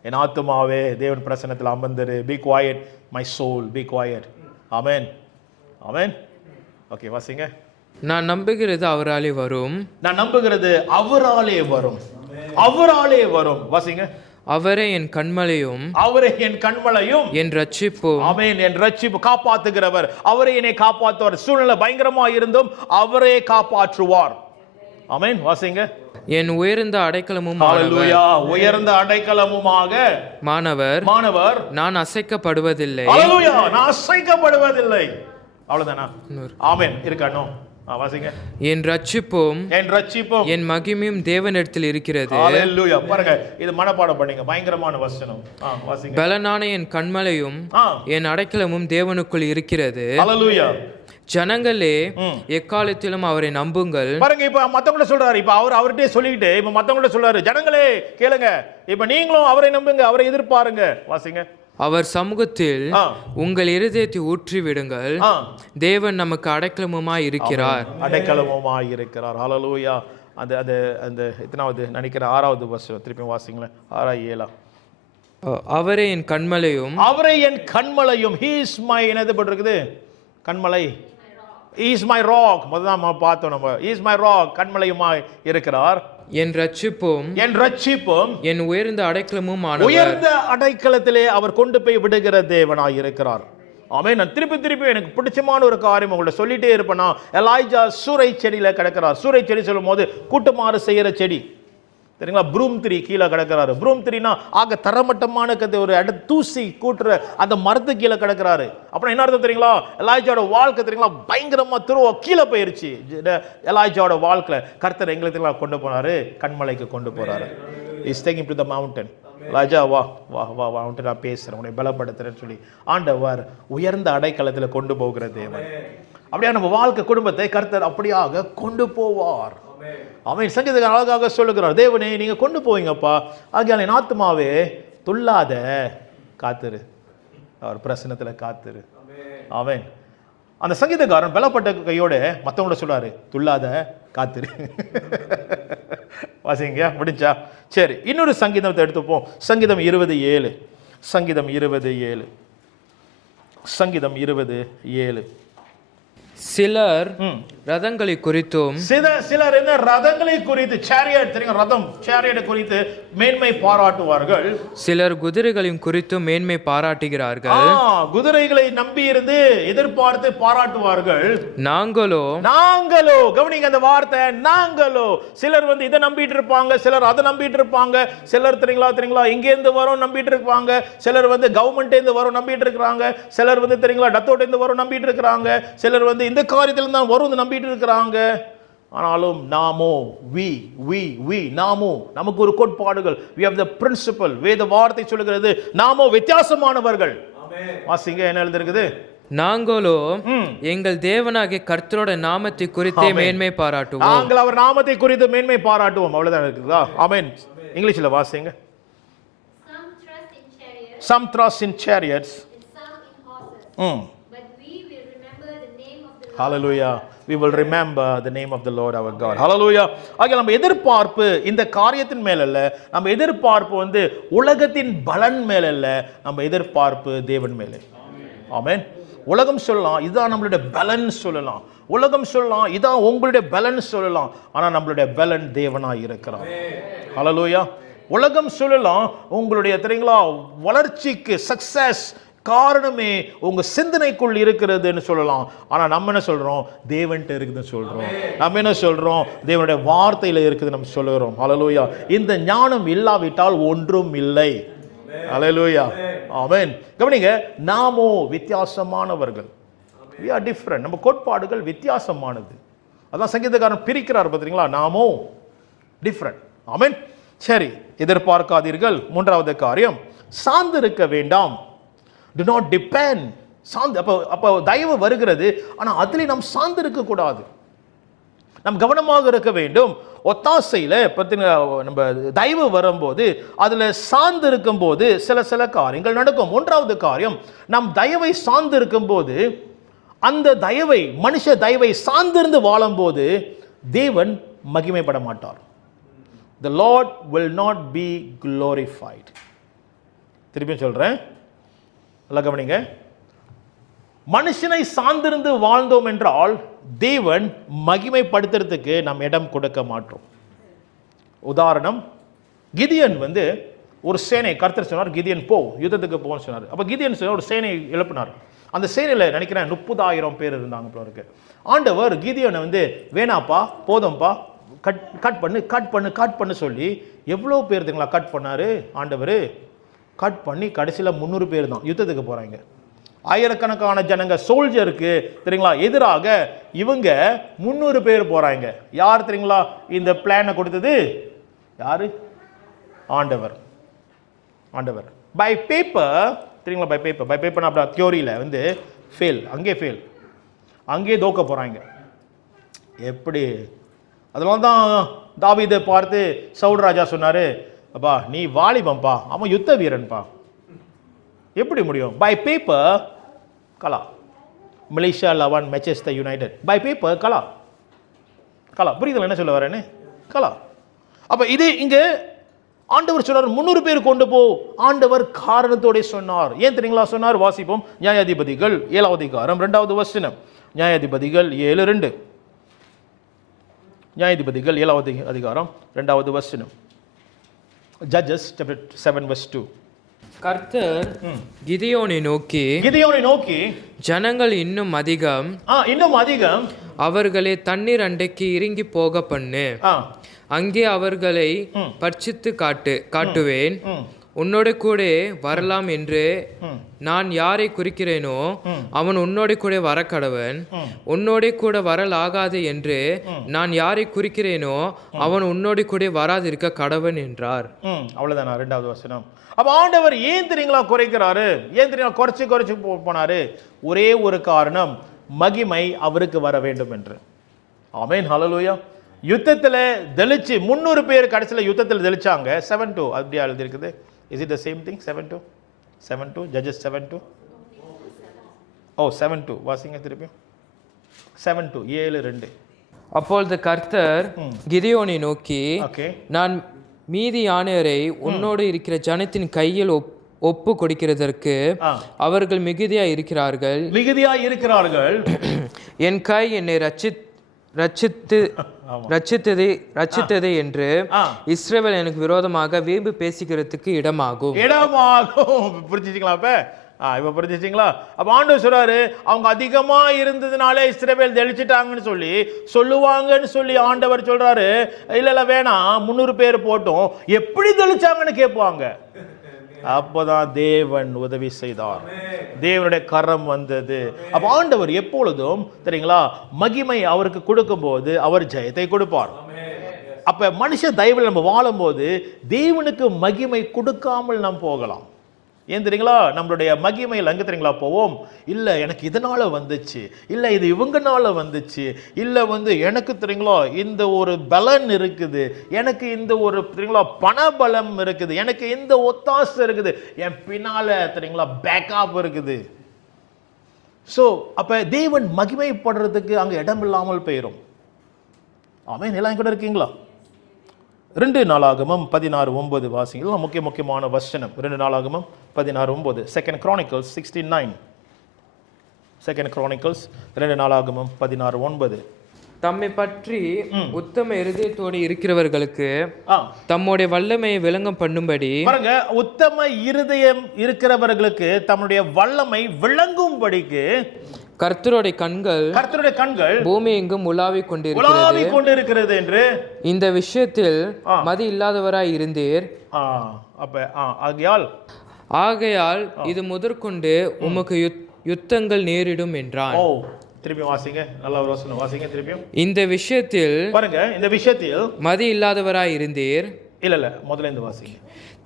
என் ஆத்துமாவே தேவன் பிரசன்னத்தில் அமர்ந்திரு. Be quiet my soul, be quiet. Amen, amen. Okay வாசிங்க. நான் நம்புகிறது அவராலே வரும். நான் நம்புகிறது அவராலே வரும். அவராலே வரும். வாசிங்க. அவரே என் கண்மலையும், அவரே என் கண்மலையும், என் ரட்சிப்பும். ஆமென். என் ரட்சிப்பு, காப்பாத்துகிறவர். அவரே என்னை காப்பாற்றுவார். சூழ்நிலை பயங்கரமா இருந்தும் அவரே காப்பாற்றுவார். ஆமென். வாசிங்க. என் உயர்ந்த அடைக்கலமும், ஹல்லேலூயா, உயர்ந்த அடைக்கலமுமாக மாணவர் நான் அசைக்கப்படுவதில்லை. ஹல்லேலூயா, நான் அசைக்கப்படுவதில்லை. அவ்வளவுதானா? ஆமென். இருக்கணும். வாசிங்க. என் ரட்சிப்பும் என் ரட்சிப்பும் என் மகிமையும் தேவனிடத்தில் இருக்கிறது. ஹalleluya. பாருங்க, இது மனப்பாடம் பண்ணீங்க, பயங்கரமான வசனம். வாசிங்க. பலனான என் கண்மலையும் என் அடைக்கலமும் தேவனுக்குள் இருக்கிறது. ஹalleluya. ஜனங்களே எக்காலத்திலும் அவரை நம்புங்கள். பாருங்க, இப்ப மத்தவங்கள சொல்றாரு. இப்ப அவர்கிட்டே சொல்லிட்டு இப்ப மத்தவங்கள சொல்றாரு, ஜனங்களே கேளுங்க, இப்ப நீங்களும் அவரை நம்புங்க, அவரை எதிர்பாருங்க. வாசிங்க. அவர் சமூகத்தில் உங்கள் இருதயத்தை ஊற்றி விடுங்கள். தேவன் நமக்கு அடைக்கலமுமாய் இருக்கிறார். அடைக்கலமுமாய் இருக்கிறார். ஹalleluya. அந்த அந்த அந்த எத்தனாவது நினைக்கிறேன், 6வது வசனம் திருப்பி வாசிங்களேன். 6 7. அவரே என் கண்மலையும், அவரே என் கண்மலையும். he is my, என்னது போட்டிருக்குது, கண்மலை. he is my rock. முதல்ல பார்த்தோம் நம்ம. he is my rock, கண்மலையுமாய் இருக்கிறார். என் ரட்சிப்பும் என் ரட்சிப்பும் என் உயர்ந்த அடைக்கலமும் ஆனவர். உயர்ந்த அடைக்கலத்திலே அவர் கொண்டு போய் விடுகிற தேவனாய் இருக்கிறார். ஆமென். நான் திருப்பி எனக்கு பிடிச்சமான ஒரு காரியம் உங்கள்ட்ட சொல்லிட்டே இருப்பேனா, எலாய்ஜா சூரை செடியில கிடக்கிறார். சூரை செடி சொல்லும் போது கூட்டமாறு செய்யற செடி, சரிங்களா? ப்ரூம் த்ரீ கீழே கிடக்கிறாரு. ப்ரூம் த்ரீனா ஆக தரமட்டமான ஒரு தூசி கூட்டுற அந்த மரத்து கீழே கிடக்கிறாரு. அப்புறம் என்ன அர்த்தம் தெரியுங்களா? எலாய்ஜாவோட வாழ்க்கை தெரியுங்களா, பயங்கரமா கீழே போயிருச்சு. எலாய்ஜாவோட வாழ்க்கை கர்த்தர் எங்களுக்கு கொண்டு போனாரு, கண்மலைக்கு கொண்டு போறாரு. Is taking to the mountain. Raja வா வா வா வான்ட்டு நான் பேசுறேன், உன்னை பலப்படுத்துறேன்னு சொல்லி ஆண்டவர் உயர்ந்த அடைக்கலத்தில் கொண்டு போகிற தேவன். அப்படியே நம்ம வாழ்க்கை குடும்பத்தை கர்த்தர் அப்படியாக கொண்டு போவார். அவன் சங்கீதக்காரன் அழகாக சொல்லுகிறார், தேவனே நீங்க கொண்டு போவீங்கப்பா, ஆகியால் என் ஆத்துமாவே துள்ளாத காத்துரு, அவர் பிரசன்னத்துல காத்துரு. அவன் அந்த சங்கீதக்காரன் பலப்பட்ட கையோட மற்றவங்களோட சொல்றாரு, துள்ளாத காத்துரு. வாசிங்க முடிஞ்சா? சரி, இன்னொரு சங்கீதத்தை எடுத்துப்போம். சங்கீதம் 27. சங்கீதம் 27. சங்கீதம் 27. சிலர் ரதங்களை குறித்தும், சிலர் என்ன ரதங்களை குறித்து, சேரியட் தெரியும், ரதம் சேரியட் குறித்து மேன்மை பாராட்டுவார்கள். சிலர் குதிரைகளின் குறித்தும் மேன்மை பாராட்டுகிறார்கள். குதிரைகளை நம்பி இருந்து எதிர்பார்த்து பாராட்டுவார்கள். நாங்களோ கவனிங்க அந்த வார்த்தை, நாங்களோ. சிலர் இதை நம்பிட்டு இருப்பாங்க, சிலர் அதை நம்பிட்டு இருப்பாங்க, சிலர் தெரியுங்களா இங்க இருந்து வரும் நம்பிட்டு இருப்பாங்க, சிலர் கவர்மெண்ட் இருந்து வரும் நம்பிட்டு இருக்காங்க, சிலர் தெரியுங்களா டத்தோட இருந்து வரும் நம்பிட்டு இருக்காங்க, சிலர் இந்த காரியத்தில் தான் வரும் நம்பிட்டு இருக்கிறாங்க. ஆனாலும் நாமோ நாமோ நமக்கு ஒரு கோட்பாடுகள், we have the principle. வேத வார்த்தை சொல்லுகிறது நாமோ வித்தியாசமானவர்கள். வாசிங்க என்ன எழுதிருக்குது? நாங்களோ எங்கள் தேவனாகிய கர்த்தரோட நாமத்தை குறித்தே மேன்மை பாராட்டுவோம். நாங்கள் அவர் நாமத்தை குறித்து மேன்மை பாராட்டுவோம். அவ்வளவுதான் இருக்குதா? ஆமென். இங்கிலீஷ்ல வாசிங்க. Some trust in chariots, Hallelujah. We will remember the name of the Lord our God. Hallelujah. ஆக நம்ம எதிர்பார்ப்பு இந்த காரியத்தின் மேல அல்ல, நம்ம எதிர்பார்ப்பு உலகத்தின் பலன் மேல அல்ல, நம்ம எதிர்பார்ப்பு தேவன் மேலே. ஆமென். உலகம் சொல்லலாம் இதான் நம்மளுடைய பலன் சொல்லலாம், உலகம் சொல்லலாம் இதான் உங்களுடைய பலன் சொல்லலாம், ஆனா நம்மளுடைய பலன் தேவனாய் இருக்கிறார். ஹல்லேலூயா. உலகம் சொல்லலாம் உங்களுடைய தெரியுங்களா வளர்ச்சிக்கு சக்சஸ் காரணமே உங்க சிந்தனைக்குள் இருக்கிறதுன்னு சொல்லலாம், ஆனா நம்ம என்ன சொல்றோம்? தேவன்கிட்ட இருக்குதுன்னு சொல்றோம். நம்ம என்ன சொல்றோம்? தேவனுடைய வார்த்தையில இருக்குது நம்ம சொல்லுகிறோம். ஹல்லேலூயா. இந்த ஞானம் இல்லாவிட்டால் ஒன்றும் இல்லை. ஹல்லேலூயா. ஆமென். கவனிங்க, நாமோ வித்தியாசமானவர்கள். we are different. நம்ம கோட்பாடுகள் வித்தியாசமானது. அதான் சங்கீதக்காரன் பிரிக்கிறார் பார்த்தீங்களா, நாமோ டிஃபரண்ட். ஆமென். சரி, எதிர்பார்க்காதீர்கள். மூன்றாவது காரியம், சார்ந்திருக்க வேண்டாம். Do not depend. அப்போ தயவு வருகிறது, ஆனா அதில் நாம் சார்ந்து இருக்க கூடாது. நாம் கவனமாக இருக்க வேண்டும். ஒத்தாசையில நம்ம தயவு வரும்போது அதுல சார்ந்து இருக்கும் போது சில காரியங்கள் நடக்கும். மூன்றாவது காரியம், நம் தயவை சார்ந்து இருக்கும் போது அந்த தயவை மனுஷ தயவை சார்ந்திருந்து வாழும் போது தேவன் மகிமைப்பட மாட்டார். The Lord will not be glorified. திருப்பி சொல்றேன், கவனிங்க. மனுஷனை சார்ந்திருந்து வாழ்ந்தோம் என்றால் தேவன் மகிமைப்படுத்துறதுக்கு நாம் இடம் கொடுக்க மாட்டோம். உதாரணம், கிதியன் ஒரு சேனை, கர்த்தர் சொன்னார் கிதியன் போ யுத்தத்துக்கு போன்னு சொன்னார். அப்ப கிதியன் சொன்னார், ஒரு சேனை எழுப்பினார். அந்த சேனையில நினைக்கிறேன் 30,000 பேர் இருந்தாங்க போல இருக்கு. ஆண்டவர் கிதியனை வேணாப்பா போதும்பா கட் பண்ணு சொல்லி எவ்வளோ பேர் கட் பண்ணாரு ஆண்டவர்? கட் பண்ணி கடைசியில் 300 பேர் தான் யுத்தத்துக்கு போகிறாங்க. ஆயிரக்கணக்கான ஜனங்க சோல்ஜருக்கு தெரியுங்களா எதிராக இவங்க 300 பேர் போறாங்க. யார் தெரியுங்களா இந்த பிளானை கொடுத்தது? யாரு? ஆண்டவர். ஆண்டவர் பை பேப்பர் தெரியுங்களா? பை பேப்பர் அப்படி தியோரியில் வந்து ஃபெயில், அங்கே தோக்க போறாங்க. எப்படி? அதனால தான் தாவீதை பார்த்து சவுல் ராஜா சொன்னாரு, அப்பா நீ வாலிபம்பா, அவன் யுத்த வீரன்பா, எப்படி முடியும்? பை பேப்பர் கலா. Malaysia 11 Manchester United by paper கலா. புரியுதுல என்ன சொல்ல வரேன்னு? கலா. அப்ப இது இங்க ஆண்டவர் சொன்னார் 300 பேர் கொண்டு போ. ஆண்டவர் காரணத்தோட சொன்னார். ஏன் தெரியுங்களா சொன்னார்? வாசிப்போம். நியாயாதிபதிகள் 7வது அதிகாரம் 2வது வசனம். நியாயாதிபதிகள் 7:2. நியாயாதிபதிகள் 7வது அதிகாரம் 2வது வசனம். Judges chapter 7 verse 2. கர்த்தர் கிதியோனை நோக்கி ஜனங்கள் இன்னும் அதிகம் அவர்களை தண்ணீர் அண்டைக்கு இறங்கி போக பண்ணு, அங்கே அவர்களை பட்சித்து காட்டுவேன். உன்னோட கூட வரலாம் என்று நான் யாரை குறிக்கிறேனோ அவன் உன்னோட கூட வர கடவன். உன்னோட கூட வரலாகாது என்று நான் யாரை குறிக்கிறேனோ அவன் உன்னோட கூட வராதிருக்க கடவன் என்றார். அவ்வளவுதான் 2வது வசனம். அப்ப ஆண்டவர் ஏன் தெரியுங்களா குறைக்கிறாரு? ஏன் தெரியுங்களா குறைச்சு போனாரு? ஒரே ஒரு காரணம், மகிமை அவருக்கு வர வேண்டும் என்று. ஆமென், ஹல்லேலூயா. யுத்தத்தில் தெளிச்சு 300 பேர் கடைசியில் யுத்தத்தில் தெளிச்சாங்க. 7-2 அப்படியே எழுதி இருக்குது. Is it the same thing? 7-2 judges 7-2. 7-2 வாசிங்க திருப்பியும். 7-2 7:2. அப்பொழுது கர்த்தர் கிதியோனை நோக்கி, நான் மீதியானவரை உன்னோடு இருக்கிற ஜனத்தின் கையில் ஒப்பு கொடுக்கிறதற்கு அவர்கள் மிகுதியா இருக்கிறார்கள். என் கை என்னை ரட்சித்தது என்று இஸ்ரவேல் எனக்கு விரோதமாக வீம்பு பேசிக்கிறதுக்கு இடமாகும். புரிஞ்சுட்டீங்களா? இப்ப புரிஞ்சுட்டீங்களா? அப்ப ஆண்டவர் சொல்றாரு, அவங்க அதிகமா இருந்ததுனாலே இஸ்ரவேல் தெளிச்சிட்டாங்கன்னு சொல்லுவாங்கன்னு சொல்லி ஆண்டவர் சொல்றாரு. இல்ல வேணாம், 300 பேர் போட்டோம், எப்படி தெளிச்சாங்கன்னு கேட்பாங்க. அப்போதான் தேவன் உதவி செய்தார், தேவனுடைய கரம் வந்தது. அப்ப ஆண்டவர் எப்பொழுதும் தெரியுங்களா மகிமை அவருக்கு கொடுக்கும் போது அவர் ஜெயத்தை கொடுப்பார். அப்ப மனுஷ தயவில் நம்ம வாழும் போது தேவனுக்கு மகிமை கொடுக்காமல் நாம் போகலாம். ஏன் தெரியுங்களா? நம்மளுடைய மகிமையில் அங்கே தெரியுங்களா போவோம், இல்லை எனக்கு இதனால வந்துச்சு, இல்லை இது இவங்கனால வந்துச்சு, இல்லை எனக்கு தெரியுங்களா இந்த ஒரு பலன் இருக்குது, எனக்கு இந்த ஒரு தெரியுங்களா பணபலம் இருக்குது, எனக்கு இந்த ஒத்தாசை இருக்குது, என் பின்னால தெரியுங்களா பேக்கப் இருக்குது. ஸோ அப்போ தேவன் மகிமைப்படுறதுக்கு அங்கே இடம் இல்லாமல் போயிடும். ஆமென். எல்லாம் கூட இருக்கீங்களா? 2 நாளாகமம் 16:9 வாசிங்க. முக்கியமான வசனம். 2 நாளாகமம் 16:9. 2 Chronicles 16:9. 2 Chronicles 2 நாளாகமம் 16:9. தம்மை பற்றி உத்தம இருதயத்தோடு இருக்கிறவர்களுக்கு தம்முடைய வல்லமையை விளங்கம் பண்ணும்படி, பாருங்க, உத்தம இருதயம் இருக்கிறவர்களுக்கு தம்முடைய வல்லமை விளங்கும்படிக்கு கர்த்தருடைய கண்கள் பூமி எங்கும் உலாவிக் கொண்டிருக்கிறது என்று இந்த விஷயத்தில் மதி இல்லாதவராய் இருந்தீர். ஆகையால் இது முதற்கொண்டு உமக்கு யுத்தங்கள் நேரிடும் என்றான். திருப்பி வாசிங்க, நல்ல ஒரு வசனம் வாசிங்க திருப்பியும். இந்த விஷயத்தில் பாருங்க, இந்த விஷயத்தில் மதி இல்லாதவராய் இருந்தீர். இல்ல முதல்ல இந்த வாசிங்க.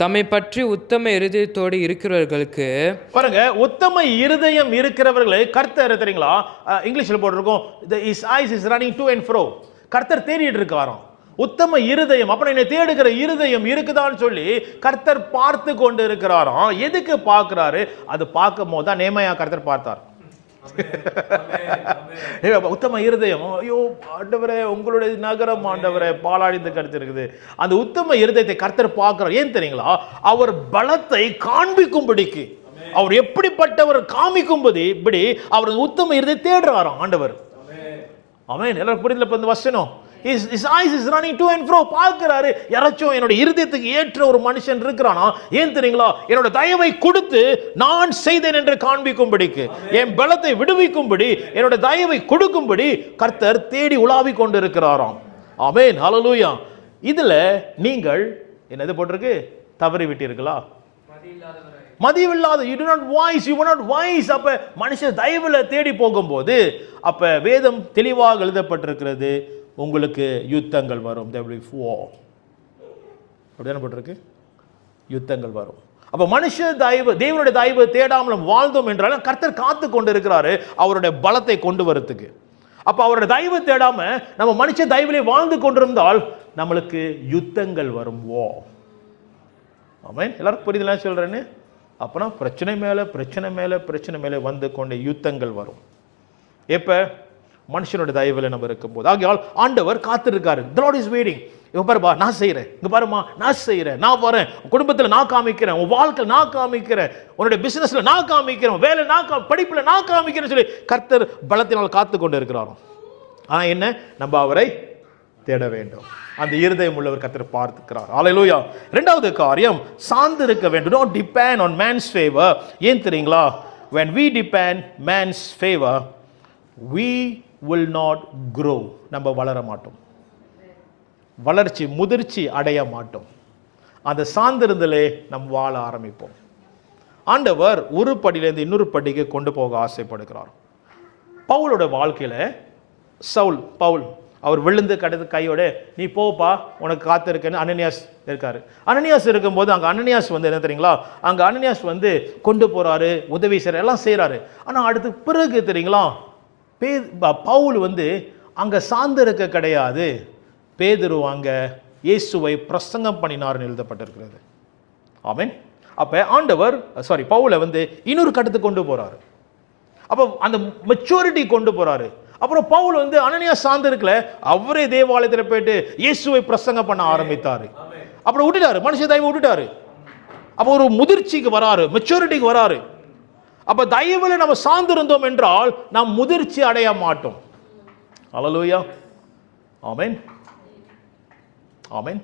தம்மை பற்றி உத்தம இருதயத்தோடு இருக்கிறவர்களுக்கு, பாருங்க, உத்தம இருதயம் இருக்கிறவர்களை கர்த்தர் தெரியுங்களா இங்கிலீஷ்ல போட்டிருக்கோம், his eyes is running to and fro. கர்த்தர் தேடிட்டு இருக்காராம் உத்தம இருதயம். அப்புறம் என்னை தேடுகிற இருதயம் இருக்குதான்னு சொல்லி கர்த்தர் பார்த்து கொண்டு இருக்கிறாராம். எதுக்கு பார்க்கிறாரு? அது பார்க்கும் போது தான் நேமையா கர்த்தர் பார்த்தார். உத்தம இருதயம், ஐயோ ஆண்டவரே உங்களுடைய நகரம் ஆண்டவரே பாலாடிந்து கருத்து. அந்த உத்தம இருதயத்தை கர்த்தர் பார்க்கிறார். ஏன் தெரியுங்களா? அவர் பலத்தை காண்பிக்கும்படிக்கு, அவர் எப்படிப்பட்டவர் காமிக்கும்படி இப்படி அவர் உத்தம இருதயத்தை தேடுறாராம் ஆண்டவர். ஆமென். எல்லாரும் புரியுதுல? இப்ப இந்த வசனம் his eyes is running to and fro. பார்க்கிறாரு, யாராச்சும் என்னோட இருதயத்துக்கு ஏற்ற ஒரு மனுஷன் இருக்கிறானா? ஏன் தெரியுங்களா? என்னோட தயவை கொடுத்து நான் செய்தேன் என்று காண்பிக்கும்படிக்கு, என் பலத்தை விடுவிக்கும்படி, என்னோட தயவை கொடுக்கும்படி கர்த்தர் தேடி உலாவி கொண்டு இருக்கிறாராம். ஆமென், ஹல்லேலூயா. இதுல நீங்கள் என்னது போட்டிருக்கு? தவறி விட்டீர்களா? மதியில்லாத, you do not wise, you were not wise. அப்ப மனுஷன் தயவுல தேடி போகும்போது அப்ப வேதம் தெளிவாக எழுதப்பட்டிருக்கிறது, உங்களுக்கு யுத்தங்கள் வரும். there will be war. அப்படிதானே போட்டிருக்கு, யுத்தங்கள் வரும். அப்ப மனுஷ தயவு, தேவனுடைய தயவு தேடாமல் வாழ்ந்தோம் என்றாலும் கர்த்தர் காத்து கொண்டு இருக்கிறாரு அவருடைய பலத்தை கொண்டு வரதுக்கு. அப்ப அவருடைய தயவு தேடாம நம்ம மனுஷ தயவிலே வாழ்ந்து கொண்டிருந்தால் நம்மளுக்கு யுத்தங்கள் வரும். ஆமென். எல்லாரும் புரியுதுல சொல்றேன்னு? அப்பனா பிரச்சனை மேல பிரச்சனை மேல பிரச்சனை மேல வந்து கொண்டே யுத்தங்கள் வரும். எப்ப மனுஷனோட தயவுல நம்ம இருக்கும்போது. ஆகையால் ஆண்டவர் காத்திருக்காரு. the Lord is waiting. இங்க பாருப்பா நான் செய்யறேன், இங்க பாருமா நான் செய்யறேன், நான் வரேன், குடும்பத்துல நான் காமிக்கிறேன், உன் வாழ்க்கையில் நான் காமிக்கிறேன், உன்னுடைய பிசினஸ்ல நான் காமிக்கிறேன், வேலை நான் படிப்புல நான் காமிக்கிறேன்னு சொல்லி கர்த்தர் பலத்தினால் காத்து கொண்டு இருக்கிறாரோ. ஆனா என்ன, நம்ம அவரை தேட வேண்டும். அந்த இருதயம் உள்ளவர் கர்த்தர் பார்த்துக்கிறார். ஹல்லேலூயா. இரண்டாவது காரியம், சார்ந்து இருக்க வேண்டும். don't depend on man's favor. ஏன் தெரியுங்களா? when we depend man's favor we will not grow. நம்ம வளர மாட்டோம், வளர்ச்சி முதிர்ச்சி அடைய மாட்டோம். அந்த சார்ந்திருந்தலே நம் வாழ ஆரம்பிப்போம். ஆண்டவர் ஒரு படியிலிருந்து இன்னொரு படிக்கு கொண்டு போக ஆசைப்படுகிறார். பவுலோட வாழ்க்கையில பவுல் அவர் விழுந்து கடந்து கையோட நீ போப்பா உனக்கு காத்திருக்கேன்னு அனனியாஸ் இருக்காரு. அனனியாஸ் இருக்கும்போது அங்கே அனனியாஸ் வந்து என்ன தெரியுங்களா, அங்கே அனனியாஸ் வந்து கொண்டு போறாரு, உதவி செய்யற எல்லாம் செய்யறாரு. ஆனால் அடுத்து பிறகு தெரியுங்களா, பவுல் வந்து அங்கே சார்ந்து இருக்க கிடையாது. பேதுரு அங்கே இயேசுவை பிரசங்கம் பண்ணினார்னு எழுதப்பட்டிருக்கிறது. ஆமென். அப்போ ஆண்டவர் பவுலை வந்து இன்னொரு கட்டத்துக்கு கொண்டு போறாரு. அப்போ அந்த மெச்சூரிட்டி கொண்டு போறாரு. அப்புறம் பவுல் வந்து அனனியாஸ் சார்ந்து இருக்கல, அவரே தேவாலயத்தில் போயிட்டு இயேசுவை பிரசங்கம் பண்ண ஆரம்பித்தாரு. அப்புறம் விட்டுட்டாரு, மனுஷ தயவு விட்டுட்டாரு. அப்போ ஒரு முதிர்ச்சிக்கு வராரு, மெச்சூரிட்டிக்கு வராரு. அப்ப தயவுல நம்ம சார்ந்து இருந்தோம் என்றால் நாம் முதிர்ச்சி அடைய மாட்டோம். ஹல்லேலூயா. ஆமென். ஆமென்.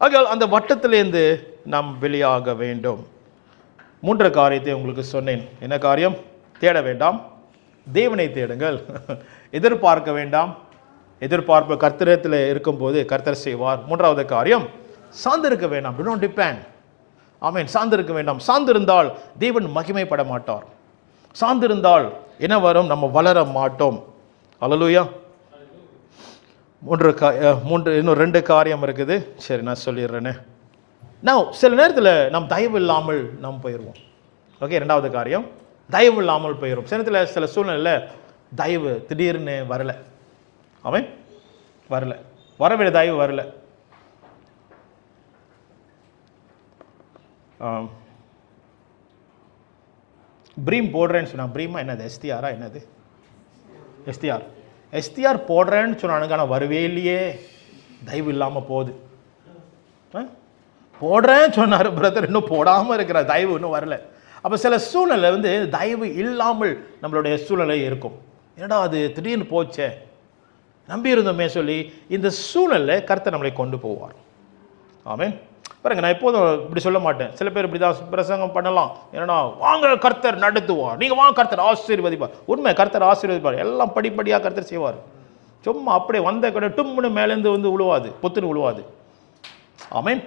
ஆகையால் அந்த வட்டத்திலிருந்து நாம் வெளியாக வேண்டும். மூன்று காரியத்தை உங்களுக்கு சொன்னேன். என்ன காரியம்? தேட வேண்டாம், தேவனை தேடுங்கள். எதிர்பார்க்க வேண்டாம், எதிர்பார்ப்பு கர்த்தரத்தில் இருக்கும்போது கர்த்தர் செய்வார். மூன்றாவது காரியம், சார்ந்திருக்க வேண்டாம். do not depend. ஆமென். சார்ந்திருக்க வேண்டாம். சார்ந்திருந்தால் தேவன் மகிமைப்பட மாட்டார். சார்ந்திருந்தால் என்ன வரும்? நம்ம வளர மாட்டோம். ஹல்லேலூயா. இன்னும் ரெண்டு காரியம் இருக்குது. சரி, நான் சொல்லிடுறேனே. நான் சில நேரத்தில் நம் தயவு இல்லாமல் நாம் போயிடுவோம். ஓகே. ரெண்டாவது காரியம், தயவு இல்லாமல் போயிடும். சில சூழ்நிலையில் தயவு திடீர்னு வரல. ஆமென். வரல, வரவில்லை, தயவு வரல. பிரீம் போடுறேன்னு சொன்னா, பிரீமா என்னது? எஸ்டிஆரா என்னது? எஸ்டிஆர் போடுறேன்னு சொன்னானுங்க, ஆனால் வரவே இல்லையே. தயவு இல்லாமல் போகுது. போடுறேன்னு சொன்னார் பிரதர், இன்னும் போடாமல் இருக்கிற தயவு இன்னும் வரல. அப்போ சில சூழ்நிலை வந்து தயவு இல்லாமல் நம்மளுடைய சூழ்நிலை இருக்கும். ஏன்னா அது திடீர்னு போச்சே, நம்பி இருந்தோமே சொல்லி இந்த சூழ்நிலை கர்த்தர் நம்மளை கொண்டு போவார். ஆமென். பாருங்க, நான் எப்போதும் இப்படி சொல்ல மாட்டேன். சில பேர் இப்படி தான் பிரசங்கம் பண்ணலாம். ஏன்னா வாங்க கர்த்தர் நடத்துவார், நீங்கள் வாங்க கர்த்தர் ஆசீர்வதிப்பார். உண்மை, கர்த்தர் ஆசீர்வதிப்பார். எல்லாம் படிப்படியாக கர்த்தர் செய்வார். சும்மா அப்படியே வந்த கடை டும்முன்னு மேலேருந்து வந்து விழுவாது, பொத்துன்னு விழுவாது. ஆமென்.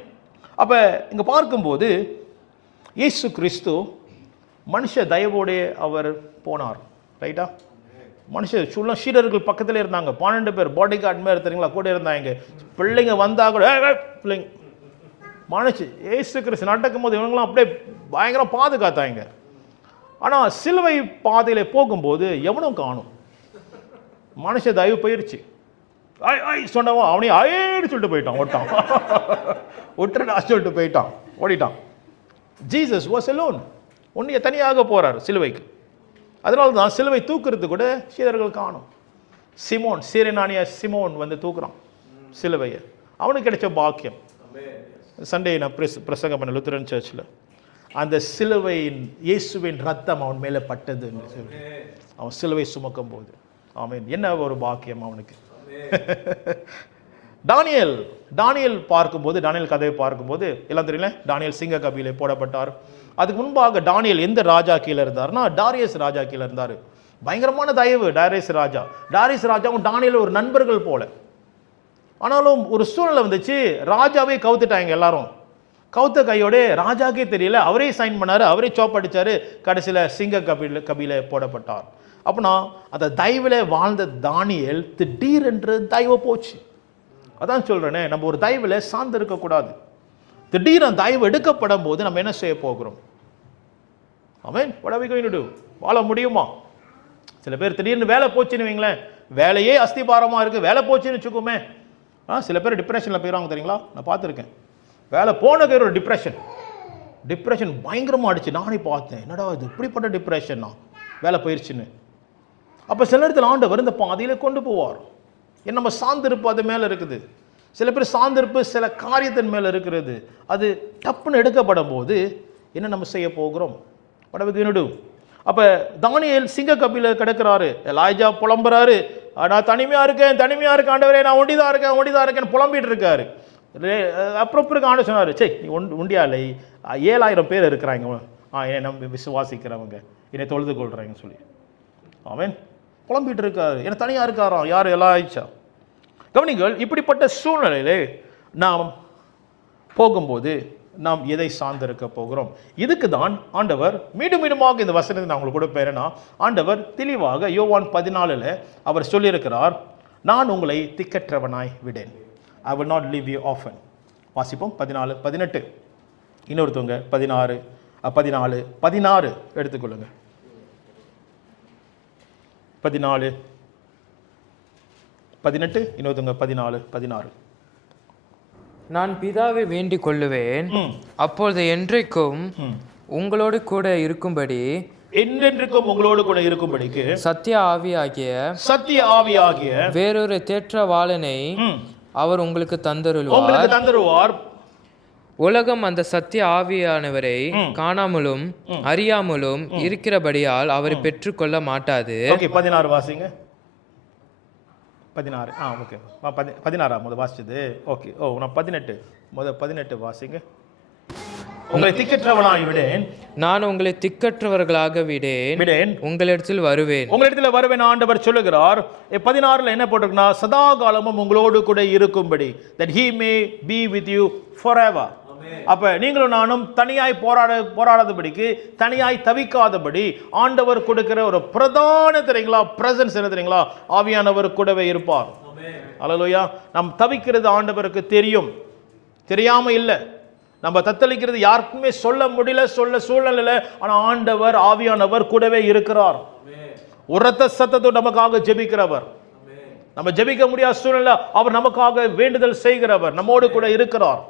அப்போ இங்கே பார்க்கும்போது இயேசு கிறிஸ்து மனுஷ தயவோடே அவர் போனார். ரைட்டா? மனுஷ சீடர்கள் பக்கத்தில் இருந்தாங்க. 12 பேர் பாடி கார்டு மாதிரி தெரியுங்களா கூட இருந்தாங்க. பிள்ளைங்க வந்தா கூட பிள்ளைங்க மனுஷ இயேசு கிறிஸ்து நடக்கும் போது இவங்களாம் அப்படியே பயங்கரம் பாதுகாத்தாங்க. ஆனால் சிலுவை பாதையில போகும்போது எவனும் காணும். மனுஷ தயவு போயிருச்சு. சொன்னவன் அவனையும் ஐன்னு சொல்லிட்டு போயிட்டான், ஓட்டான், ஒட்டுறா சொல்லிட்டு போயிட்டான், ஓடிட்டான். Jesus was alone. ஒன்றைய தனியாக போறார் சிலுவைக்கு. அதனால தான் சிலுவை தூக்குறது கூட சீடர்கள் காணும். சிமோன், சீரனானிய சிமோன் வந்து தூக்குறான் சிலுவையை. அவனுக்கு கிடைச்ச பாக்கியம். சண்டே நான் பிரசங்கம் பண்ண லுத்தரன் சர்ச்சில், அந்த சிலுவையின் இயேசுவின் ரத்தம் அவன் மேலே பட்டது. அவன் சிலுவை சுமக்கும் போது ஆமென், என்ன ஒரு பாக்கியம் அவனுக்கு. தானியேல் பார்க்கும்போது, தானியேல் கதையை பார்க்கும்போது எல்லாம் தெரியல. தானியேல் சிங்க கபிலே போடப்பட்டார். அதுக்கு முன்பாக தானியேல் எந்த ராஜா கீழே இருந்தார்னா டாரியஸ் ராஜா கீழே இருந்தார். பயங்கரமான தயவு டாரியஸ் ராஜாவும் தானியேல் ஒரு நண்பர்கள் போல. ஆனாலும் ஒரு சூழ்நிலை வந்துச்சு, ராஜாவே கவுத்துட்டாங்க எல்லாரும். கவுத்த கையோட ராஜாக்கே தெரியல, அவரே சைன் பண்ணாரு, அவரே சோப் அடிச்சாரு, கடைசியில் சிங்க கபில போடப்பட்டார். அப்படின்னா அந்த தயவுல வாழ்ந்த தானியேல் திடீரென்று தயவு போச்சு. அதான் சொல்றேனே, நம்ம ஒரு தயவுல சார்ந்து இருக்கக்கூடாது. திடீரென தயவு எடுக்கப்படும் போது நம்ம என்ன செய்ய போகிறோம்? ஆமென். what are we going to do? வாழ முடியுமா? சில பேர் திடீர்னு வேலை போச்சுன்னு வைங்களேன், வேலையே அஸ்திபாரமா இருக்கு, வேலை போச்சுன்னு வச்சுக்கோமே, சில பேர் டிப்ரெஷன்ல போயிடுவாங்க தெரியுங்களா? நான் பார்த்துருக்கேன். வேலை போன கையில் ஒரு டிப்ரெஷன் பயங்கரமாக அடிச்சு. நானே பார்த்தேன், என்னடா இது இப்படிப்பட்ட டிப்ரெஷன்னா, வேலை போயிடுச்சுன்னு. அப்போ சில இடத்துல ஆண்டவர் இந்த பாதையில கொண்டு போவார். ஏன்னா நம்ம சார்ந்திருப்பு அது மேலே இருக்குது. சில பேர் சார்ந்திருப்பு சில காரியத்தின் மேலே இருக்கிறது. அது டப்புன்னு எடுக்கப்படும் போது என்ன நம்ம செய்ய போகிறோம்? படவுக்கு. அப்போ தானியேல் சிங்க கபில கிடக்கிறாரு. எலாய்ஜா புலம்புறாரு, நான் தனிமையாக இருக்கேன் ஆண்டவரே, நான் ஒண்டிதான் இருக்கேன் புலம்பிட்டு இருக்காரு. அப்புறம் ஆண்டு சொன்னார், சே நீ உண்டியா இல்லை, 7000 பேர் இருக்கிறாங்க என்னை நம்பி விசுவாசிக்கிறவங்க, என்னை தொழுது கொள்றாங்கன்னு சொல்லி அவன் புலம்பிட்டு இருக்காரு. ஏன்னா தனியாக இருக்காராம். யார்? எலாய்ஜா. கவனிங்கள், இப்படிப்பட்ட சூழ்நிலையிலே நாம் போகும்போது நாம் எதை சார்ந்திருக்க போகிறோம்? இதுக்கு தான் ஆண்டவர் மீண்டுமாக இந்த வசனத்தை நான் உங்களுக்கு கொடுப்பேன்னா, ஆண்டவர் தெளிவாக யோவான் 14 அவர் சொல்லியிருக்கிறார், நான் உங்களை திக்கற்றவனாய் விடேன். I will not leave you orphan. வாசிப்போம் 14-18. இன்னொருத்தவங்க 16 எடுத்துக்கொள்ளுங்க. 14-18, இன்னொருத்தவங்க 14-16. நான் பிதாவை வேண்டிக் கொள்ளுவேன், அப்பொழுது என்றைக்கும் உங்களோடு கூட இருக்கும்படி, என்றென்றைக்கும் உங்களோடு கூட இருக்கும்படிக்கு சத்திய ஆவியாகிய வேறொரு தேற்றவாளனை அவர் உங்களுக்கு தந்தருவார். உலகம் அந்த சத்திய ஆவியானவரை காணாமலும் அறியாமலும் இருக்கிறபடியால் அவரை பெற்றுக்கொள்ள மாட்டாது. 16 வாசிங்க. 16. ஓகே 16 முதல் வாசிச்சது. ஓகே. நான் 18 வாசிங்க. உங்களை திக்கற்றவனாய் விடேன், நான் உங்களை திக்கற்றவர்களாக விடேன், உங்களிடத்தில் வருவேன் ஆண்டவர் சொல்லுகிறார். 16 என்ன போட்டிருக்குன்னா, சதா காலமும் உங்களோடு கூட இருக்கும்படி, that he may be with you forever. அப்ப நீங்களும் நானும் தனியாய் போராடாதபடிக்கு, தனியாய் தவிக்காதபடி ஆண்டவர் கொடுக்கிற ஒரு பிரதான தெரியுங்களா பிரசன்ஸ் என்ன தெரியுங்களா, ஆவியானவர் கூடவே இருப்பார். அல்லேலூயா. நாம் தவிக்கிறது ஆண்டவருக்கு தெரியும், தெரியாம இல்லை. நம்ம தத்தளிக்கிறது யாருக்குமே சொல்ல முடியல, சொல்ல சூழ்நிலை. ஆனா ஆண்டவர் ஆவியானவர் கூடவே இருக்கிறார். உரத்த சத்தத்தோடு நமக்காக ஜெபிக்கிறவர். நம்ம ஜெபிக்க முடியாத சூழ்நிலை அவர் நமக்காக வேண்டுதல் செய்கிறவர், நம்மோடு கூட இருக்கிறார்.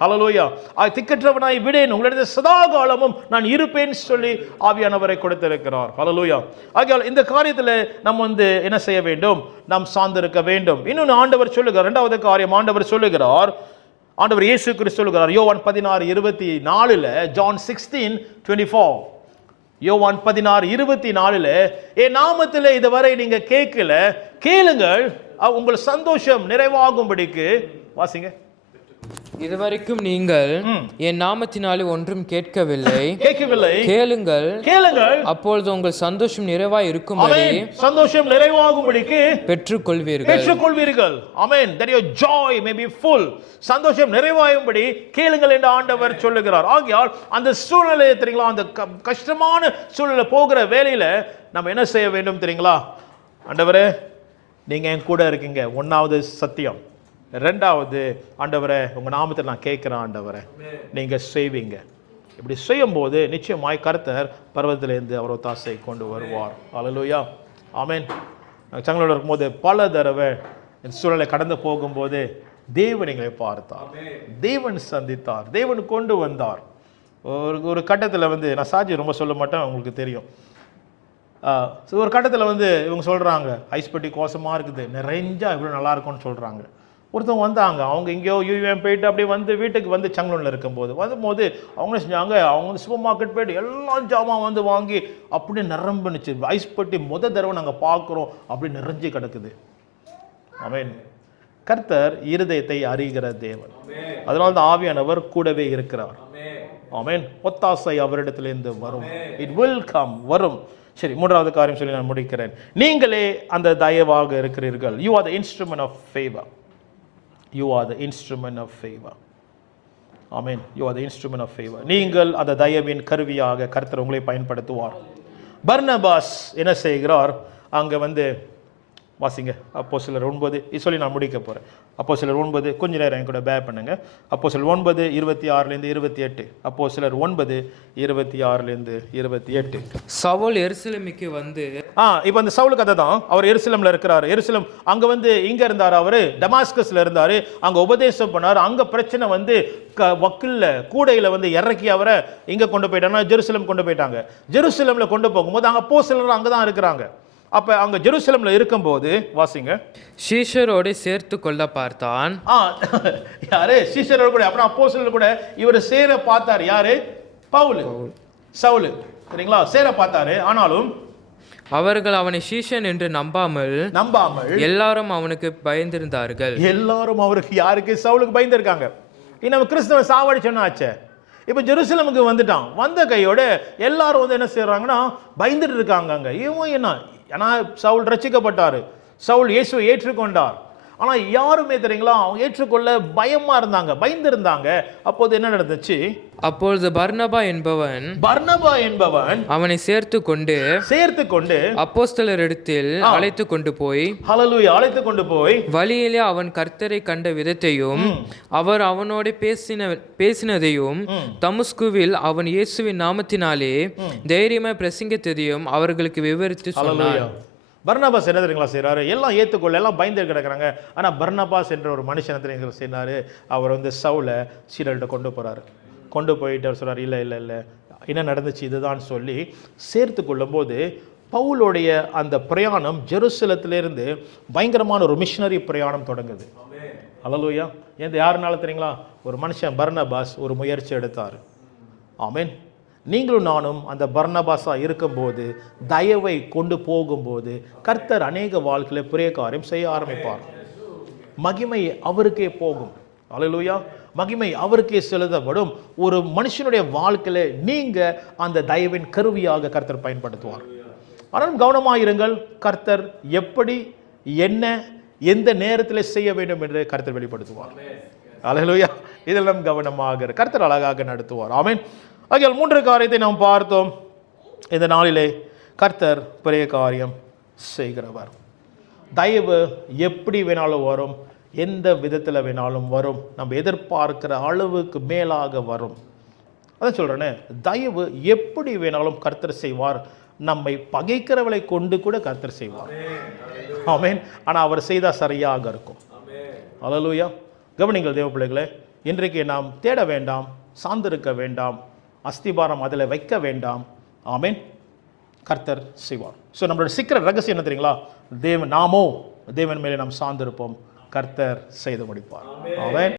ஹல்லேலூயா. திக்கற்றவனாய் விடேன், உங்களிடத்தில் சதா காலமும் நான் இருப்பேன் சொல்லி ஆவியானவரை கொடுத்திருக்கிறார். ஹல்லேலூயா. ஆகையால் இந்த காரியத்தில் நம்ம என்ன செய்ய வேண்டும்? நாம் சார்ந்திருக்க வேண்டும். இன்னொன்று ஆண்டவர் சொல்லுகிறார், இரண்டாவது காரியம் ஆண்டவர் சொல்லுகிறார், ஆண்டவர் இயேசு கிறிஸ்து சொல்லுகிறார் யோவான் 16:24, ஜான் 16:24, யோவான் 16:24, என் நாமத்தில் இதுவரை நீங்க கேட்கல, கேளுங்கள் உங்கள் சந்தோஷம் நிறைவாகும்படிக்கு. வாசிங்க. இதுவரைக்கும் நீங்கள் என் நாமத்தினாலே ஒன்றும் கேட்கவில்லை, கேளுங்கள் அப்பொழுது உங்கள் சந்தோஷம் நிறைவாய் இருக்கும்படி, சந்தோஷம் நிறைவாகும்படிக்கு பெற்றுக்கொள்வீர்கள். ஆமென். that your joy may be full. சந்தோஷம் நிறைவாகும்படி கேளுங்கள் என்று ஆண்டவர் சொல்லுகிறார். ஆகையால் அந்த சூழ்நிலை தெரியுங்களா, அந்த கஷ்டமான சூழ்நிலை போகிற வேளையில நம்ம என்ன செய்ய வேண்டும் தெரியுங்களா? ஆண்டவரே நீங்க என் கூட இருக்கீங்க, ஒன்னாவது சத்தியம். ரெண்டாவது, ஆண்டவரே உங்க நாமத்தில் நான் கேட்கிறேன், ஆண்டவரே நீங்க செய்வீங்க. இப்படி செய்யும் போது நிச்சயமாய் கர்த்தர் பர்வதத்திலிருந்து அவர் ஒத்தாசை கொண்டு வருவார். அல்லேலூயா. ஆமென். சங்களோட இருக்கும்போது பல தடவை சூழலை கடந்து போகும்போது தேவன் எங்களை பார்த்தார், தேவன் சந்தித்தார், தேவன் கொண்டு வந்தார். ஒரு கட்டத்தில் நான் சாட்சி ரொம்ப சொல்ல மாட்டேன், உங்களுக்கு தெரியும். ஒரு கட்டத்தில் இவங்க சொல்கிறாங்க, ஐஸ் பெட்டி கோசமாக இருக்குது, நிறைஞ்சா இவ்வளோ நல்லா இருக்கும்னு சொல்கிறாங்க. ஒருத்தவங்க வந்தாங்க, அவங்க எங்கேயோ யூஎம் போயிட்டு அப்படியே வீட்டுக்கு சங்களூரில் வரும்போது அவங்க செஞ்சாங்க, அவங்க சூப்பர் மார்க்கெட் போயிட்டு எல்லாம் ஜாமான் வாங்கி அப்படியே நிரம்புனுச்சு. ஐஸ் பெட்டி தடவை நாங்கள் பார்க்குறோம், அப்படி நிறைஞ்சு கிடக்குது. ஆமென். கர்த்தர் இருதயத்தை அறிகிற தேவன், அதனால தான் ஆவியானவர் கூடவே இருக்கிறார். ஆமென். ஒத்தாசை அவரிடத்திலிருந்து வரும். இட் வில் கம், வரும். சரி, மூன்றாவது காரியம் சொல்லி நான் முடிக்கிறேன். நீங்களே அந்த தயவாக இருக்கிறீர்கள். You are the instrument of favour. You are the instrument of favor. Amen. You are the instrument of favour. நீங்கள் அந்த தயவின் கருவியாக கர்த்தர் உங்களை பயன்படுத்துவார். பர்னபாஸ் என்ன செய்கிறார்? அங்கே வந்து வாசிங்க அப்போஸ்தலர் 9 சொல்லி நான் முடிக்க போகிறேன். அப்போஸ்தலர் 9 கொஞ்ச நேரம் என் கூட பேர் பண்ணுங்க. அப்போஸ்தலர் 9 26லேருந்து 28. அப்போஸ்தலர் 9 26லேருந்து 28. சவுல் எருசலேமுக்கு வந்து இப்போ அந்த சவுல் கதை தான். அவர் எருசலேமில் இருக்கிறார். எருசலேம் அங்கே வந்து இங்கே இருந்தார். அவர் டமாஸ்கஸில் இருந்தார். அங்கே உபதேசம் பண்ணார். அங்கே பிரச்சனை வந்து வக்கில்ல கூடையில் வந்து இறக்கி அவரை இங்கே கொண்டு போயிட்டாங்க. ஜெருசலேம் கொண்டு போயிட்டாங்க. ஜெருசலேமில் கொண்டு போகும்போது அங்கே அப்போஸ்தலர் அங்கே தான் இருக்கிறாங்க. அப்ப அங்க ஜெருசலேம்ல இருக்கும்போது வாசிங்க, சீஷரோடு சேர்த்து கொள்ள பார்த்தான். யாரு? சீஷரோடு கூட. அப்புறம் அப்போஸ்தலர் கூட இவர் சேர பார்த்தார். யாரு? பவுல், சவுல். சரிங்களா? சேர பார்த்தாரு. ஆனாலும் அவர்கள் அவனை சீஷன் என்று நம்பாமல் எல்லாரும் அவனுக்கு பயந்திருந்தார்கள். எல்லாரும் அவருக்கு, யாருக்கு? சவுலுக்கு பயந்திருக்காங்க. இன்னும் கிறிஸ்தவ சாவடிச்சோன்னு ஆச்சே. இப்போ ஜெருசலேமுக்கு வந்துட்டான். வந்த கையோட எல்லாரும் வந்து என்ன செய்யறாங்கன்னா பயந்துட்டு இருக்காங்க. அங்க இவன் என்ன, ஏன்னா சவுல் ரட்சிக்கப்பட்டாரு, சவுல் இயேசுவை ஏற்றுக்கொண்டார். ஆனா யாருமே தெரியுங்களா அவங்க ஏற்றுக்கொள்ள பயமா இருந்தாங்க, பயந்திருந்தாங்க. அப்போது என்ன நடந்துச்சு? அப்பொழுது பர்னபா என்பவன் அவனை சேர்த்து கொண்டு அப்போஸ்தலரிடத்தில் அழைத்து கொண்டு போய் வழியிலே அவன் கர்த்தரை கண்ட விதத்தையும் அவர் அவனோடு பேசினதையும் தமஸ்குவில் அவன் இயேசுவின் நாமத்தினாலே தைரியமாய் பிரசங்கித்ததையும் அவர்களுக்கு விவரித்து சொன்னார். பர்னபாஸ் என்ன தெரியுங்களா செய்கிறாரு? எல்லாம் ஏற்றுக்கொள்ள, எல்லாம் பயந்து கிடக்கிறாங்க. ஆனால் பர்னபாஸ் என்ற ஒரு மனுஷன் தெரியுங்களா செய்கிறாரு? அவர் வந்து சவுலை சீடர்கிட்ட கொண்டு போகிறாரு. கொண்டு போயிட்டு அவர் சொல்கிறார், இல்லை இல்லை இல்லை என்ன நடந்துச்சு இதுதான் சொல்லி சேர்த்து கொள்ளும்போது பவுலுடைய அந்த பிரயாணம் ஜெருசலத்திலிருந்து பயங்கரமான ஒரு மிஷனரி பிரயாணம் தொடங்குது. அல்லேலூயா. யாருனால தெரியுங்களா? ஒரு மனுஷன் பர்னபாஸ் ஒரு முயற்சி எடுத்தார். ஆமென். நீங்களும் நானும் அந்த பர்னபாஸா இருக்கும்போது, தயவை கொண்டு போகும்போது கர்த்தர் அநேக வாழ்க்கையில் பெரிய காரியம் செய்ய ஆரம்பிப்பார். மகிமை அவருக்கே போகும். அல்லேலூயா. மகிமை அவருக்கே செலுத்தப்படும். ஒரு மனுஷனுடைய வாழ்க்கையில நீங்க அந்த தயவின் கருவியாக கர்த்தர் பயன்படுத்துவார். ஆனால் கவனமாயிருங்கள். கர்த்தர் எப்படி, என்ன, எந்த நேரத்தில் செய்ய வேண்டும் என்று கர்த்தர் வெளிப்படுத்துவார். அல்லேலூயா. இதெல்லாம் கவனமாக கர்த்தர் அழகாக நடத்துவார். ஆமென். ஆகையால் 3 காரியத்தை நாம் பார்த்தோம் இந்த நாளிலே. கர்த்தர் பெரிய காரியம் செய்கிறவர். தயவு எப்படி வேணாலும் வரும், எந்த விதத்தில் வேணாலும் வரும், நம்ம எதிர்பார்க்கிற அளவுக்கு மேலாக வரும். அதான் சொல்கிறேனே, தயவு எப்படி வேணாலும் கர்த்தர் செய்வார். நம்மை பகைக்கிறவளை கொண்டு கூட கர்த்தர் செய்வார். ஆமென். ஆனால் அவர் செய்தால் சரியாக இருக்கும். அல்லேலூயா. கவனிங்கள் தேவ பிள்ளைகளே, இன்றைக்கு நாம் தேட வேண்டாம், சார்ந்திருக்க வேண்டாம், அஸ்திபாரம் அதில் வைக்க வேண்டாம். ஆமென். கர்த்தர் செய்வார். ஸோ நம்மளோட சீக்கிரம் ரகசியம் என்ன தெரியுங்களா? தேவன் மேலே நாம் சார்ந்திருப்போம், கர்த்தர் செய்து முடிப்பார். ஆமென்.